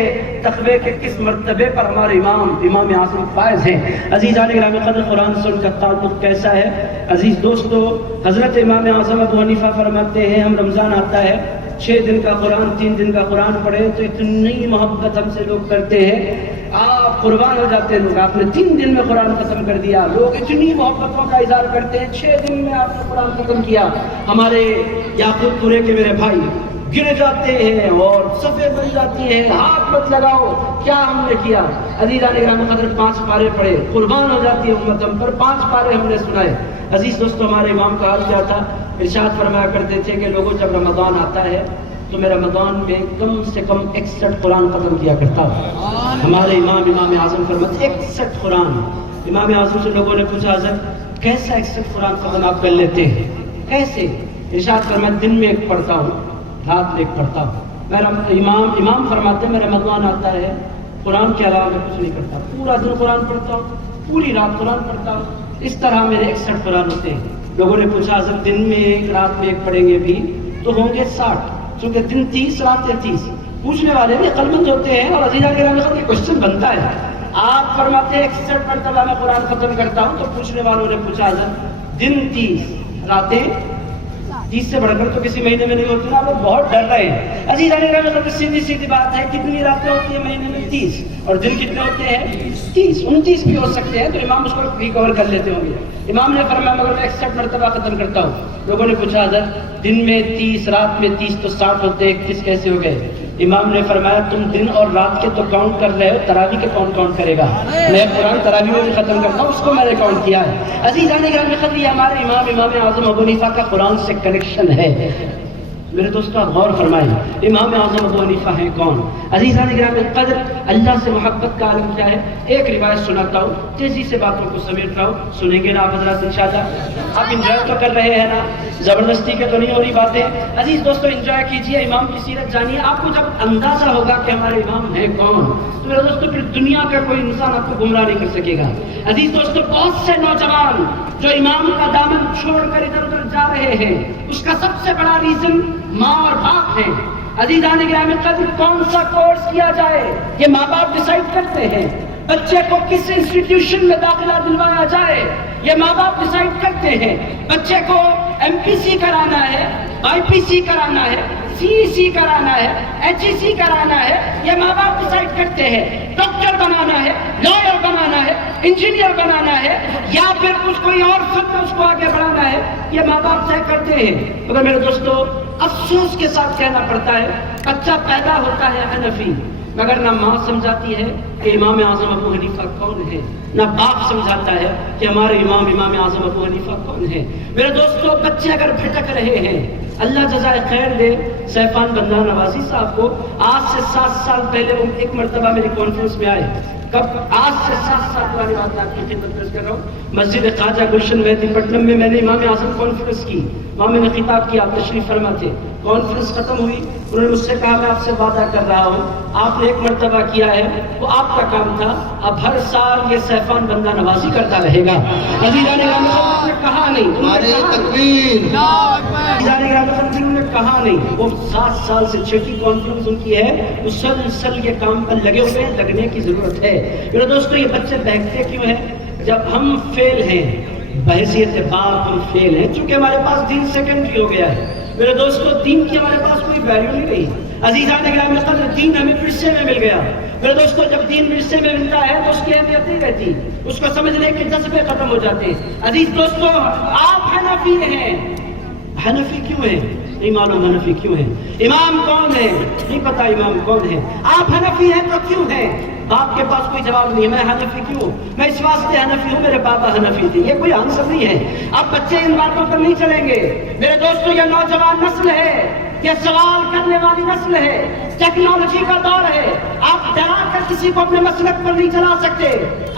تقوی کے کس مرتبے پر ہمارے امام اعظم فائز ہیں۔ عزیزان گرامی قدر قرآن سے ان کا تعلق کیسا ہے؟ عزیز دوستو، حضرت امام اعظم ابو حنیفہ فرماتے ہیں ہم رمضان آتا ہے 6 دن کا قرآن 3 دن کا قرآن پڑھے تو اتنی محبت ہم سے لوگ کرتے ہیں، آپ قربان ہو جاتے ہیں لوگ۔ آپ نے 3 دن میں قرآن ختم کر دیا، لوگ اتنی محبتوں کا اظہار کرتے ہیں، 6 دن میں آپ نے قرآن ختم کیا۔ ہمارے یعقوب پورے کے میرے بھائی گر جاتے ہیں اور صفیں بن جاتی ہیں، ہاتھ مت لگاؤ کیا ہم نے کیا۔ عزیزان گرامی قدر 5 پارے پڑھے، قربان ہو جاتی ہے امت ہم پر، 5 پارے ہم نے سنائے۔ عزیز دوستو، ہمارے امام کا حال کیا تھا؟ ارشاد فرمایا کرتے تھے کہ لوگوں جب رمضان آتا ہے تو میں رمضان میں کم سے کم 61 قرآن ختم کیا کرتا ہوں۔ ہمارے امام اعظم فرماتے 61 قرآن۔ امام اعظم سے لوگوں نے پوچھا حضرت کیسا 61 قرآن ختم آپ کر لیتے ہیں، کیسے؟ ارشاد فرمایا دن میں 1 پڑھتا ہوں، رات میں 1 پڑھتا ہوں۔ میرا امام فرماتے ہیں میں رمضان آتا ہے قرآن کے علاوہ میں کچھ نہیں کرتا، پورا دن قرآن پڑھتا ہوں، پوری رات قرآن پڑھتا ہوں۔ اس طرح میرے 61 قرآن ہوتے ہیں۔ لوگوں نے پوچھا حضرت دن میں 1 رات میں 1 پڑھیں گے بھی تو ہوں گے 60، چونکہ دن 30 رات 33۔ پوچھنے والے بھی عقل مند ہوتے ہیں اور عزیزان گرامی قدر یہ کوشچن بنتا ہے۔ آپ فرماتے ہیں 61 مرتبہ میں قرآن ختم کرتا ہوں، تو پوچھنے والوں نے پوچھا حضرت دن 30 راتیں 30 سے بڑھ کر تو کسی مہینے میں نہیں ہوتی نا، وہ بہت ڈر رہے ہیں۔ عزیزان گرامی قدر سیدھی بات ہے، کتنی راتیں ہوتی ہیں مہینے میں؟ 30، اور دن کتنے ہوتے ہیں؟ 30 29 بھی ہو سکتے ہیں، تو امام اس کو ریکور کر لیتے ہوں گے۔ امام نے فرمایا مگر میں 61 مرتبہ ختم کرتا ہوں۔ لوگوں نے پوچھا حضرت دن میں 30 رات میں 30 تو 60 ہوتے ہیں، 31 کیسے ہو گئے؟ امام نے فرمایا تم دن اور رات کے تو کاؤنٹ کر رہے ہو، تراویح کے کاؤنٹ کرے گا؟ میں قرآن تراویح میں بھی ختم کرتا ہوں، اس کو میں نے کاؤنٹ کیا ہے۔ عزیزان گرامی قدر یہ ہمارے امام اعظم ابو حنیفہ کا قرآن سے کنیکشن ہے۔ میرے دوستو آپ غور فرمائیں امام اعظم ابو حنیفہ ہیں کون؟ عزیزان گرامی قدر اللہ سے محبت کا عالم کیا ہے؟ ایک روایت سناتا ہوں، تیزی سے باتوں کو سمیٹ رہا ہوں، سنیں گے نا آپ حضرات انشاءاللہ؟ آپ انجوائے تو کر رہے ہیں نا، زبردستی کے تو نہیں ہو رہی باتیں؟ عزیز دوستو انجوائے کیجئے، امام کی سیرت جانیے، آپ کو جب اندازہ ہوگا کہ ہمارے امام ہیں کون تو میرے دوستو پھر دنیا کا کوئی انسان آپ کو گمراہ نہیں کر سکے گا۔ عزیز دوستو بہت سے نوجوان جو امام کا دامن چھوڑ کر ادھر ادھر جا رہے ہیں، اس کا سب سے بڑا ریزن ماں اور باپ ہیں۔ عزیزان گرامی قدر کون سا کورس کیا جائے یہ ماں باپ ڈیسائیڈ کرتے ہیں، بچے کو کس انسٹیٹیوشن میں داخلہ دلوایا جائے یہ ماں باپ ڈیسائیڈ کرتے ہیں، بچے کو MPC کرانا ہے، IPC کرانا ہے، CEC کرانا ہے، HEC کرانا ہے، یہ ماں باپ ڈیسائیڈ کرتے ہیں، ڈاکٹر بنانا ہے، لائر بنانا ہے، انجینئر بنانا ہے، یا پھر کچھ کوئی اور فن میں اس کو آگے بڑھانا ہے، یہ ماں باپ طے کرتے ہیں۔ مگر میرے دوستو افسوس کے ساتھ کہنا پڑتا ہے بچہ پیدا ہوتا ہے حنفی، مگر نہ ماں سمجھاتی ہے کہ امام اعظم ابو حنیفہ کون ہے، نہ باپ سمجھاتا ہے کہ ہمارے امام اعظم ابو حنیفہ کون ہے۔ میرے دوستو بچے اگر بھٹک رہے ہیں، اللہ جزائے خیر دے سیفان بندہ نوازی صاحب کو آج سے 7 سال پہلے وہ ایک مرتبہ میری کانفرنس میں آئے، کب؟ آج سے 7 سال پرانی بات آپ کی خدمت پیش کر رہا ہوں، مسجد خواجہ گلشن مہدی پٹنم میں میں نے امام اعظم کانفرنس کی، وہاں میں نے خطاب کیا، آپ تشریف فرما تھے۔ کانفرنس ختم ہوئی، انہوں نے مجھ سے کہا میں آپ سے وعدہ کر رہا ہوں آپ نے 1 مرتبہ کیا ہے وہ آپ کا کام تھا، اب ہر سال یہ سیفان بندہ نوازی کرتا رہے گا۔ عزیزان گرامی نے کہا نہیں، کہا نہیں، وہ 7 سال سے 6 کانفرنس ان کی ہے، مسلسل یہ کام پر لگے ہوئے ہیں، لگنے کی ضرورت ہے۔ میرے دوستو یہ بچے بہکتے کیوں ہیں؟ جب ہم فیل ہیں، بحیثیت باپ ہم فیل ہیں، چونکہ ہمارے پاس دین سیکنڈری ہو گیا ہے، میرے دوستو دین کی ہمارے پاس کوئی ویلیو نہیں رہی. عزیزان گرامی قدر دین ہمیں ورثے میں مل گیا. میرے دوستو جب دین ورثے میں ملتا ہے تو اس کی اہمیت نہیں رہتی, اس کو سمجھنے کے جذبے ختم ہو جاتے ہیں. عزیز دوستو آپ حنفی ہیں, حنفی کیوں ہیں؟ نہیں معلوم حنفی کیوں ہیں. امام کون ہے؟ نہیں پتا امام کون ہے. آپ حنفی ہیں تو کیوں ہیں؟ باپ کے پاس کوئی جواب نہیں ہے. میں حنفی کیوں؟ میں اس واسطے حنفی ہوں میرے بابا حنفی تھے. یہ کوئی آنسر نہیں ہے. اب بچے ان باتوں پر نہیں چلیں گے. میرے دوستو یہ نوجوان نسل ہے, یہ سوال کرنے والی نسل ہے, ٹیکنالوجی کا دور ہے. آپ ڈرا کر کسی کو اپنے مسلک پر نہیں چلا سکتے.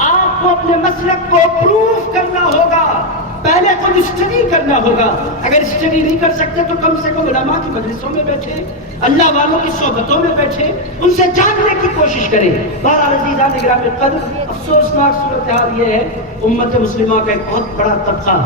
آپ کو اپنے مسلک کو پروف کرنا ہوگا, پہلے تو اسٹڈی کرنا ہوگا. اگر اسٹڈی نہیں کر سکتے تو کم سے کم علماء کی مجلسوں میں بیٹھے, اللہ والوں کی صحبتوں میں بیٹھے, ان سے جاننے کی کوشش کریں. بہرحال عزیزان گرامی قدر افسوسناک صورتحال یہ ہے, امت مسلمہ کا ایک بہت بڑا طبقہ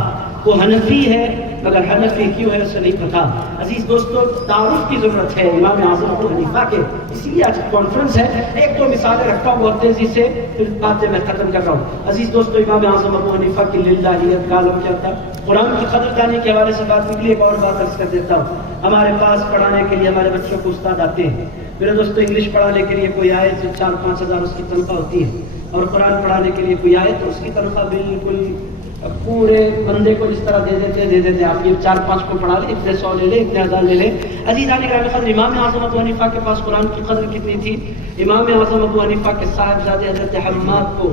وہ حنفی ہے, مگر حنفی کیوں ہے اسے نہیں پتا. عزیز دوستو تعارف کی ضرورت ہے امام اعظم ابو حنیفہ کے, اسی لیے آج کانفرنس ہے. ایک دو مثالیں رکھتا ہوں بہت تیزی سے, پھر باتیں میں ختم کر رہا ہوں. عزیز دوستو امام اعظم ابو حنیفہ کی للہیت کا علم کیا تھا. قرآن کی قدردانی کے حوالے سے بات نکلی, ایک اور بات عرض کر دیتا ہوں. ہمارے پاس پڑھانے کے لیے ہمارے بچوں کو استاد آتے ہیں. میرے دوستو انگلش پڑھانے کے لیے کوئی آئے تو 4-5 ہزار اس کی تنخواہ ہوتی ہے, اور قرآن پڑھانے کے لیے کوئی آئے تو اس کی تنخواہ بالکل پورے بندے کو جس طرح دے دیتے. آپ یہ 4-5 کو پڑھا لیں, اتنے 100 لے لیں, اتنے 1000 لے لیں. عزیزان گرامی قدر امام اعظم ابو حنیفہ کے پاس قرآن کی قدر کتنی تھی. امام اعظم ابو حنیفہ کے صاحبزادے حضرت حماد کو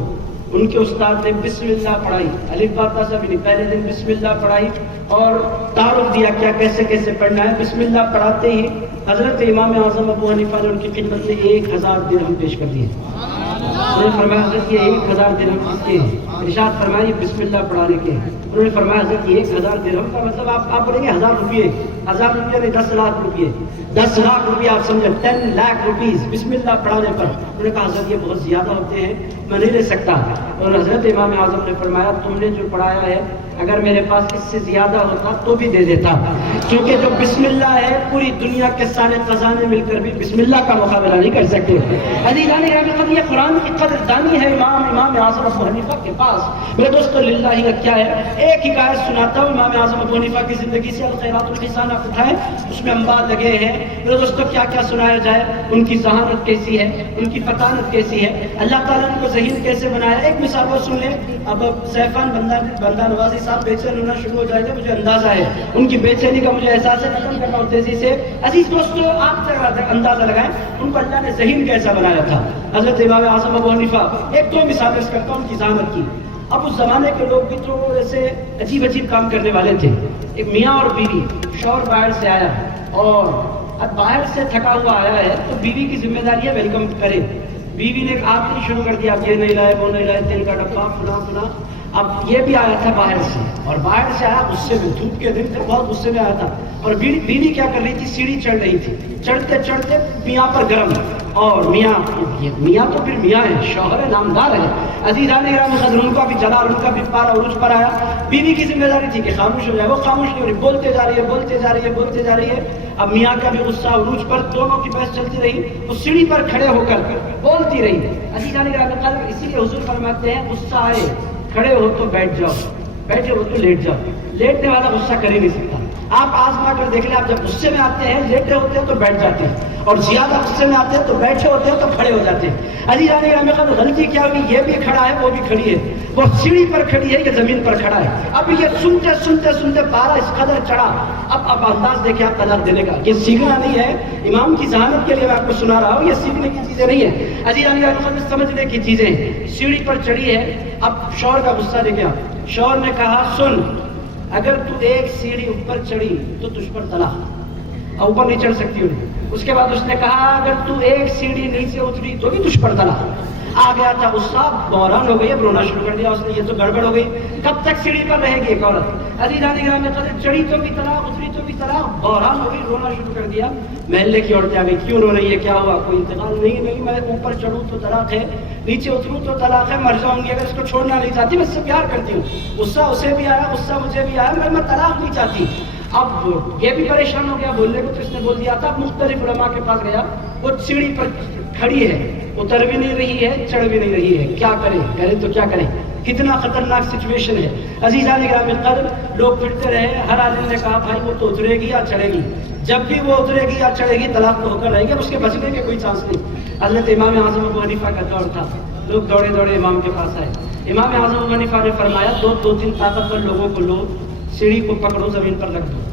ان کے استاد نے بسم اللہ پڑھائی, الف با تا سا بھی نہیں, پہلے دن بسم اللہ پڑھائی اور تعارف دیا کیا کیسے کیسے پڑھنا ہے. بسم اللہ پڑھاتے ہی حضرت امام اعظم ابو حنیفہ نے ان کی خدمت میں 1000 درہم پیش کر دیے. انہوں نے فرمایا حضرت یہ 1000 درہم کس کے ہیں؟ ارشاد فرمایا بسم اللہ پڑھانے کے. انہوں نے فرمایا حضرت یہ 1000 درہم کا مطلب آپ بولیں گے 1000 روپیے, 1000 روپیہ نہیں 10 لاکھ روپیے, 10 لاکھ روپیہ آپ سمجھیں, 10 لاکھ روپیز بسم اللہ پڑھانے پر. انہوں نے کہا حضرت یہ بہت زیادہ ہوتے ہیں, میں نہیں لے سکتا. اور حضرت امام اعظم نے فرمایا تم نے جو پڑھایا ہے اگر میرے پاس اس سے زیادہ ہوتا تو بھی دے دیتا, کیونکہ جو بسم اللہ ہے پوری دنیا کے سارے خزانے مل کر بھی بسم اللہ کا مقابلہ نہیں کر سکتے. عزیزان گرامی یہ قرآن کی قدردانی ہے امام اعظم ابو حنیفہ کے پاس. میرے دوستو للہیت کیا ہے, ایک حکایت سناتا ہوں امام اعظم ابو حنیفہ کی زندگی سے. الخیرات الحسان آپ اٹھائیں, اس میں انبار لگے ہیں. میرے دوستو کیا کیا سنایا جائے, ان کی ذہانت کیسی ہے, ان کی فطانت کیسی ہے, اللہ تعالیٰ نے ان کو ذہین کیسے بنایا. ایک مثال وہ سن لیں. اب سیفان بندہ نوازی صاحب بے چین ہونا شروع ہو جائے گا, مجھے اندازہ ہے ان کی بے چینی کا, مجھے احساس ہے, ختم کرنا ہوں تیزی سے. عزیز دوستو آپ اندازہ لگائیں ان کو اللہ نے ذہین کیسا بنایا تھا. حضرت امام اعظم ابو حنیفہ, ایک دو مثالیں اس کرتا ہوں ان کی ذہانت کی. اب اس زمانے کے لوگ بھی تھوڑے سے عجیب کام کرنے والے تھے. ایک میاں اور بیوی, شوہر باہر سے آیا اور اب باہر سے تھکا ہوا آیا ہے تو بیوی کی ذمہ داری ہے ویلکم کرے. بیوی نے آپ نے شروع کر دیا, آپ یہ نہیں لائے, وہ نہیں لائے, تیل کا ڈبہ فلاں فلاں. اب یہ بھی آیا تھا باہر سے, اور باہر سے آیا غصے میں, دھوپ کے دن تھے, بہت غصے میں آیا تھا. اور بیوی کیا کر رہی تھی, سیڑھی چڑھ رہی تھی. چڑھتے چڑھتے میاں پر گرم, اور میاں تو پھر میاں ہے, شوہر ہے, نامدار ہے. عزیزان گرامی قدر ان کا بھی جلال, ان کا بھی پارا عروج پر آیا. بیوی کی ذمہ داری تھی کہ خاموش ہو جائے, وہ خاموش نہیں ہو رہی, بولتے جا رہی ہے. اب میاں کا بھی غصہ عروج پر, دونوں کی بحث چلتی رہی. وہ سیڑھی پر کھڑے ہو کر بولتی رہی. عزیزان گرامی قدر اسی لیے حضور فرماتے ہیں غصہ آئے کھڑے ہو تو بیٹھ جاؤ, بیٹھے ہو تو لیٹ جاؤ. لیٹنے والا غصہ کر ہی نہیں سکتا. آپ آزما کر دیکھ لیں, آپ جب غصے میں آتے ہیں لیٹے ہوتے ہیں تو بیٹھ جاتے ہیں, اور زیادہ غصے میں آتے ہیں تو بیٹھے ہوتے ہیں تو کھڑے ہو جاتے ہیں. عزیزان گرامی قدر غلطی کیا ہوئی, یہ بھی کھڑا ہے وہ بھی کھڑی ہے, وہ سیڑھی پر کھڑی ہے, یہ زمین پر کھڑا ہے. اب یہ سنتے پارا اس قدر چڑھا. اب انداز دیکھیں آپ طلاق دینے کا, یہ سیکھنا نہیں ہے, امام کی ذہانت کے لیے میں آپ کو سنا رہا ہوں, یہ سیکھنے کی چیزیں نہیں ہیں. عزیزان گرامی قدر سمجھنے کی چیزیں. سیڑھی پر چڑھی ہے, اب شوہر کا غصہ دیکھیں. شوہر نے کہا سن, اگر تو ایک سیڑھی اوپر چڑھی تو تجھ پر طلاق, اوپر نہیں چڑھ سکتی انہیں. اس کے بعد اس نے کہا اگر تو ایک سیڑھی نیچے اتری تو بھی تجھ پر طلاق. آ گیا تھا غصہ, بحران ہو گئی, اب رونا شروع کر دیا اس نے, یہ تو گڑبڑ ہو گئی, کب تک سیڑھی پر رہے گی ایک عورت. عزیزان گرامی قدر چڑھی تو بھی طلاق, اتری تو بھی طلاق, بحران ہو گئی, رونا شروع کر دیا. محلے کی عورتیں آ گئی, کیوں رو رہی ہے, کیا ہوا, کوئی انتقال نہیں, میں اوپر چڑھوں تو طلاق ہے, نیچے اتروں تو طلاق ہے, مر جاؤں گی اگر اس کو چھوڑنا نہیں چاہتی, میں اس سے پیار کرتی ہوں. غصہ اسے بھی آیا, غصہ مجھے بھی آیا, میں طلاق نہیں چاہتی. اب یہ بھی پریشان ہو گیا بولنے کو, تو اس نے بول دیا تھا. مختلف علماء کے پاس گیا, وہ سیڑھی پر کھڑی ہے, اتر بھی نہیں رہی ہے, چڑھ بھی نہیں رہی ہے, کیا کریں, کریں تو کیا کریں. کتنا خطرناک سچویشن ہے. عزیزان گرامی قدر، لوگ پھرتے رہے، ہر آدمی نے کہا بھائی وہ تو اترے گی یا چڑھے گی. جب بھی وہ اترے گی یا چڑھے گی طلاق تو ہو کر رہے گی، اس کے بچنے کے کوئی چانس نہیں. حضرت امام اعظم ابو حنیفہ کا دور تھا، لوگ دوڑے دوڑے امام کے پاس آئے. امام اعظم ابو حنیفہ نے فرمایا دو تین طاقتور لوگوں کو لو، سیڑھی کو پکڑو، زمین پر رکھ دو.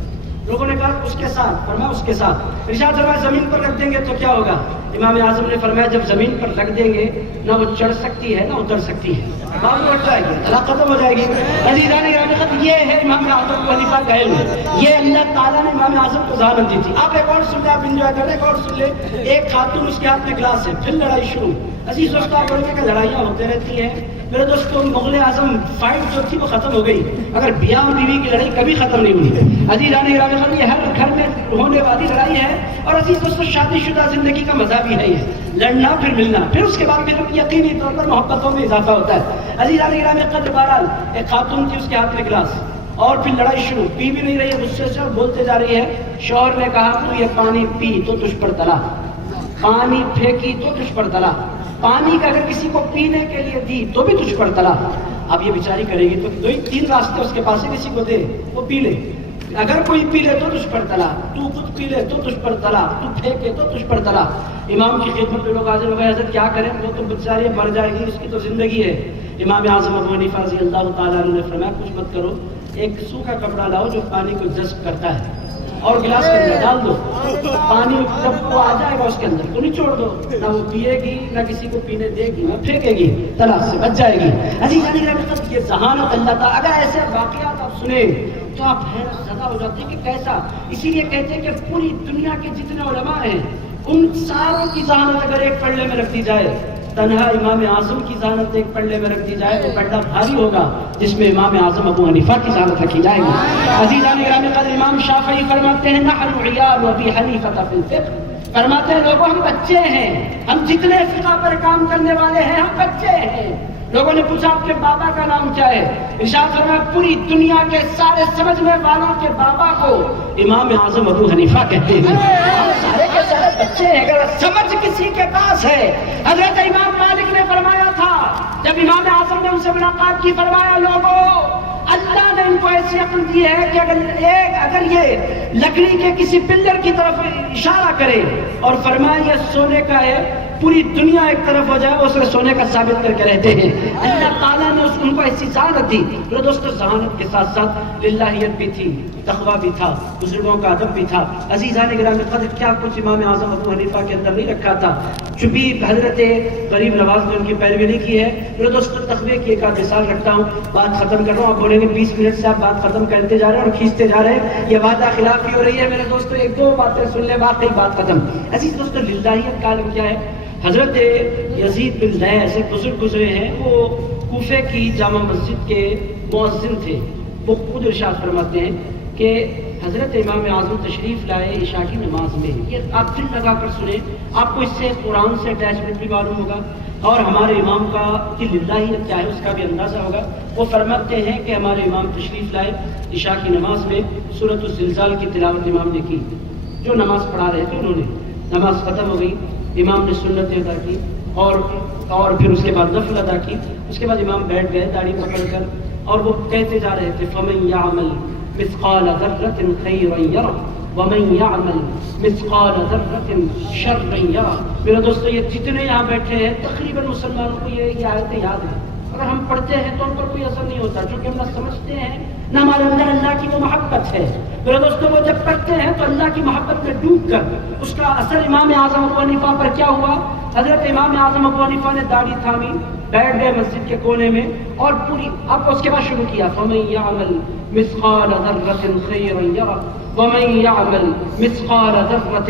لوگوں نے کہا اس کے ساتھ، فرمایا اس کے ساتھ. ارشاد فرمایا زمین پر رکھ دیں گے تو کیا ہوگا؟ امام اعظم نے فرمایا جب زمین پر رکھ دیں گے نہ وہ چڑھ سکتی ہے نہ اتر سکتی ہے، معاملہ اٹھ جائے گی، طلاق ختم ہو جائے گی. عزیزان گرامی، یہ ہے امام اعظم ابو حنیفہ کا علم. یہ اللہ تعالیٰ نے امام اعظم کو ضمانت دی تھی. آپ ایک اور سن لیں، آپ انجوائے کر لیں، ایک اور سن لیں. ایک خاتون، اس کے ہاتھ میں گلاس ہے، پھر لڑائی شروع. عزیز دوستوں، آپ بولیں گے کہ لڑائیاں ہوتے رہتی ہیں. میرے دوستوں، مغل اعظم فائٹ جو تھی وہ ختم ہو گئی، اگر بیاہ بیوی کی لڑائی کبھی ختم نہیں ہوئی. عزیزان گرامی، یہ ہر گھر میں ہونے والی لڑائی ہے. اور عزیز دوستوں، شادی شدہ زندگی کا مزہ بھی ہے یہ، لڑنا پھر ملنا، پھر اس کے بعد پھر یقینی طور پر محبتوں میں اضافہ ہوتا ہے. عزیزان گرامی قدر، بہرحال ایک خاتون تھی، اس کے ہاتھ میں گلاس، اور پھر لڑائی شروع. پی بھی نہیں رہی ہے، غصے سے اور بولتے جا رہی ہے. شوہر نے کہا تو یہ پانی پی تو تجھ پر تلا، پانی پھینکی تو تجھ پر تلا، پانی کا اگر کسی کو پینے کے لیے دی تو بھی تجھ پر تلا. اب یہ بیچاری کرے گی تو دو ہی تین راستے اس کے پاس ہے، کسی کو دے وہ پی لے، اگر کوئی پی لے تو تجھ پر تلا، تو خود پی لے تو تجھ پر تلا، تو پھینکے تو تجھ پر تلا. امام کی خدمت میں لوگ حاضر ہو گئے، حضرت کیا کریں، وہ تو بیچاری مر جائے گی، اس کی تو زندگی ہے. امام اعظم ابو حنیفہ رضی اللہ تعالیٰ عنہ نے فرمایا کچھ مت کرو، ایک سوکھا کپڑا لاؤ جو پانی کو جذب کرتا ہے اور گلاس کے اندر ڈال دو. پانی جب وہ آ جائے گا اس کے اندر تو نچوڑ دو، نہ وہ پیے گی نہ کسی کو پینے دے گی نہ پھینکے گی، طلاق سے بچ جائے گی. عزیزان گرامی، یہ ذہانت اللہ تعالیٰ. اگر ایسے واقعات آپ سنیں تو آپ حیرت زدہ ہو جاتے ہیں کہ کیسا. اسی لیے کہتے ہیں کہ پوری دنیا کے جتنے علماء ہیں ان ساروں کی ذہانت اگر ایک پلڑے میں رکھ دی جائے، تنہا امام اعظم کی ذہانت ایک پلڑے میں رکھ دی جائے تو پلڑا بھاری ہوگا جس میں امام اعظم ابو حنیفہ کی ذہانت رکھی جائے گی. عزیزان گرامی قدر، امام شافعی فرماتے ہیں نحن عیال ابی حنیفہ فی الفقہ، فرماتے ہیں لوگوں ہم بچے ہیں، ہم جتنے فقہ پر کام کرنے والے ہیں ہم بچے ہیں. لوگوں نے پوچھا آپ کے بابا کا نام کیا ہے؟ ارشاد فرمایا پوری دنیا کے سارے سمجھنے والوں کے بابا کو امام اعظم ابو حنیفہ کہتے ہیں. ہم سارے کے سارے بچے ہیں، اگر سمجھ کسی کے پاس ہے. حضرت امام مالک نے فرمایا تھا جب امام اعظم نے ان سے ملاقات کی، فرمایا لوگوں اللہ نے ان کو ایسی عقل دی ہے کہ اگر یہ لکڑی کے کسی پلر کی طرف اشارہ کرے اور فرمائے یہ سونے کا ہے، پوری دنیا ایک طرف ہو جائے اسے سونے کا ثابت کر کے رہتے ہیں. اللہ تعالیٰ نے ان کو ایسی ذہانت دی. میرے دوستو، ذہانت کے ساتھ ساتھ للہیت بھی تھی، تقویٰ بھی تھا، بزرگوں کا ادب بھی تھا. عزیزان گرامی قدر، کیا کچھ امام اعظم ابو حنیفہ کے اندر نہیں رکھا تھا. چونکہ حضرت غریب نواز نے ان کی پیروی نہیں کی ہے. میرے دوستو، تقویٰ کی ایک آدھ مثال رکھتا ہوں، بات ختم کر رہا ہوں. آپ بولیں گے 20 منٹ سے آپ بات ختم کرتے جا رہے ہیں اور کھینچتے جا رہے ہیں، یہ وعدہ خلافی ہو رہی ہے. میرے دوستو، ایک دو باتیں سن لیں، بات ختم. عزیز دوستو، للہیت کا علم کیا ہے؟ حضرت یزید بن لیث ایک بزرگ گزرے ہیں، وہ کوفے کی جامع مسجد کے مؤذن تھے. وہ خود ارشاد فرماتے ہیں کہ حضرت امام اعظم تشریف لائے عشاء کی نماز میں. یہ آپ دل لگا کر سنیں، آپ کو اس سے قرآن سے اٹیچمنٹ بھی معلوم ہوگا اور ہمارے امام کا کی للہیت کیا ہے اس کا بھی اندازہ ہوگا. وہ فرماتے ہیں کہ ہمارے امام تشریف لائے عشاء کی نماز میں، سورۃ الزلزال کی تلاوت امام نے کی. جو نماز پڑھا رہے تھے انہوں نے، نماز ختم ہو گئی، امام نے سنتیں ادا کی اور پھر اس کے بعد نفل ادا کی. اس کے بعد امام بیٹھ گئے داڑھی پکڑ کر اور وہ کہتے جا رہے تھے فَمَن يَعْمَلْ مِثْقَالَ ذَرَّةٍ خَيْرًا يَرَهُ وَمَن يَعْمَلْ مِثْقَالَ ذَرَّةٍ شَرًّا يَرَهُ. میرے دوستو، یہ جتنے یہاں بیٹھے ہیں تقریباً مسلمانوں کو یہ آیتیں یاد ہیں. اگر ہم پڑھتے ہیں تو ان پر کوئی اثر نہیں ہوتا، چونکہ ہم نہ سمجھتے ہیں نہ ہمارے اندر اللہ کی وہ محبت ہے. میرے دوستوں، وہ جب پڑھتے ہیں تو اللہ کی محبت میں ڈوب کر اس کا اثر امام اعظم ابو حنیفہ پر کیا ہوا؟ حضرت امام اعظم ابو حنیفہ نے داڑھی تھامی، بیٹھ گئے مسجد کے کونے میں اور پوری آپ اس کے بعد شروع کیا فَمَن يَعْمَلْ مِثْقَالَ ذَرَّةٍ خَيْرًا يَرَهُ وَمَن يَعْمَلْ مِثْقَالَ ذَرَّةٍ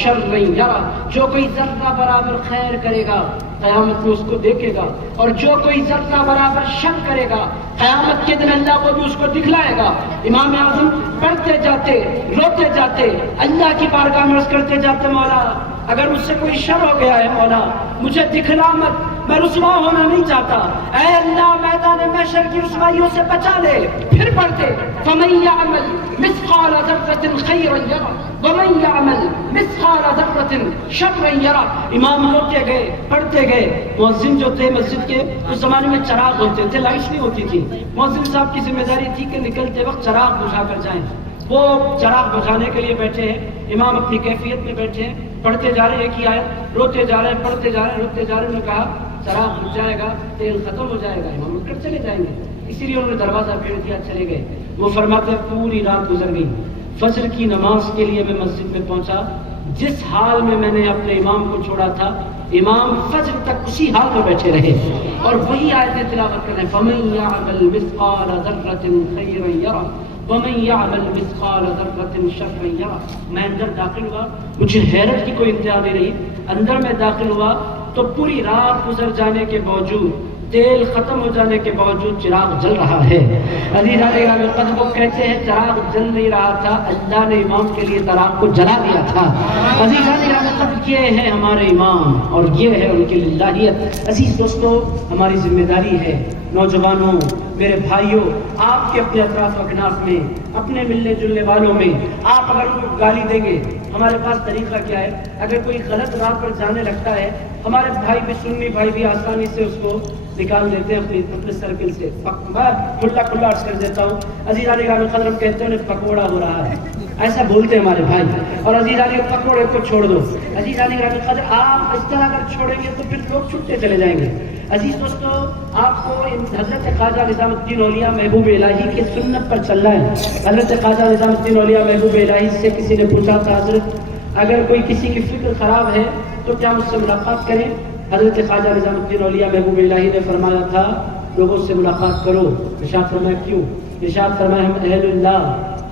شَرًّا يَرَهُ. جو کوئی ذرہ برابر خیر کرے گا قیامت میں اس کو دیکھے گا، اور جو کوئی ذرہ برابر شر کرے گا قیامت کے دن اللہ کو بھی اس کو دکھلائے گا. امام اعظم پڑھتے جاتے، روتے جاتے، اللہ کی بارگاہ میں عرض کرتے جاتے مولا اگر مجھ سے کوئی شر ہو گیا ہے مولا مجھے دکھلا مت، میں رسوا ہونا نہیں چاہتا، اے اللہ میدان محشر کی رسوائیوں سے بچا لے۔ پھر پڑھتے فَمَن يَعْمَلْ مِثْقَالَ ذَرَّةٍ خَيْرًا يَرَهُ وَمَن يَعْمَلْ مِثْقَالَ ذَرَّةٍ شَرًّا يَرَهُ۔ امام ہوتے گئے، پڑھتے گئے۔ مؤذن جو تھے مسجد کے، اس زمانے میں چراغ ہوتے تھے، لائٹس نہیں ہوتی تھی۔ مؤذن صاحب کی ذمہ داری تھی کہ نکلتے وقت چراغ بجھا کر جائیں۔ وہ چراغ بجھانے کے لیے بیٹھے ہیں، امام اپنی کیفیت میں بیٹھے ہیں، پڑھتے جا رہے ہیں ایک ہی آیت، روتے جا رہے ہیں، پڑھتے جا رہے ہیں، روتے جا رہے ہیں۔ انہوں نے کہا چراغ بجھ جائے گا، تیل ختم ہو جائے گا، امام اٹھ کر چلے جائیں گے۔ اسی لیے انہوں نے دروازہ پھیر دیا، چلے گئے۔ وہ فرماتے ہیں پوری رات گزر گئی، فجر کی نماز کے لیے میں مسجد میں پہنچا، جس حال میں نے اپنے امام کو چھوڑا تھا، امام فجر تک اسی حال میں بیٹھے رہے اور وہی آیتیں تلاوت کر رہے ہیں۔ فَمَن يَعْمَلْ مِثْقَالَ ذَرَّةٍ خَيْرًا يَرَهُ وَمَن يَعْمَلْ مِثْقَالَ ذَرَّةٍ شَرًّا يَرَهُ۔ میں اندر داخل ہوا، مجھے حیرت کی کوئی انتہا نہیں رہی۔ اندر میں داخل ہوا تو پوری رات گزر جانے کے باوجود، تیل ختم ہو جانے کے باوجود چراغ جل رہا ہے۔ عزیزان گرامی قدر، وہ کہتے ہیں چراغ جل نہیں رہا تھا، اللہ نے امام کے لیے چراغ کو جلا دیا تھا۔ عزیزان گرامی قدر، یہ ہے ہمارے امام اور یہ ہے ان کی للہیت۔ عزیز دوستو، ہماری ذمہ داری ہے، نوجوانوں، میرے بھائیوں، آپ کے اپنے اطراف اکناف میں، اپنے ملنے جلنے والوں میں، آپ اگر کوئی گالی دیں گے، ہمارے پاس طریقہ کیا ہے؟ اگر کوئی غلط راہ پر جانے لگتا ہے، ہمارے بھائی بھی، سنی بھائی بھی آسانی سے اس کو نکال دیتے ہیں اپنے سرکل سے۔ میں کھلا عرض کر دیتا ہوں، عزیزان گرامی قدر، ہم کہتے ہیں پکوڑا ہو رہا ہے، ایسا بولتے ہیں ہمارے بھائی، اور عزیزان پکوڑے کو چھوڑ دو۔ عزیزان گرامی قدر، آپ اس طرح اگر چھوڑیں گے تو پھر لوگ چھٹتے چلے جائیں گے۔ عزیز دوستو، آپ کو حضرت خواجہ نظام الدین اولیاء محبوب الہی کی سنت پر چلنا ہے۔ حضرت خواجہ نظام الدین اولیاء محبوب الہی سے کسی نے پوچھا تھا، حضرت اگر کوئی کسی کی فکر خراب ہے تو کیا مجھ سے ملاقات کریں؟ حضرت خواجہ نظام الدین اولیاء محبوب الہی نے فرمایا تھا، لوگوں سے ملاقات کرو۔ ارشاد فرمایا کیوں؟ ارشاد فرمایا ہم اہل اللہ،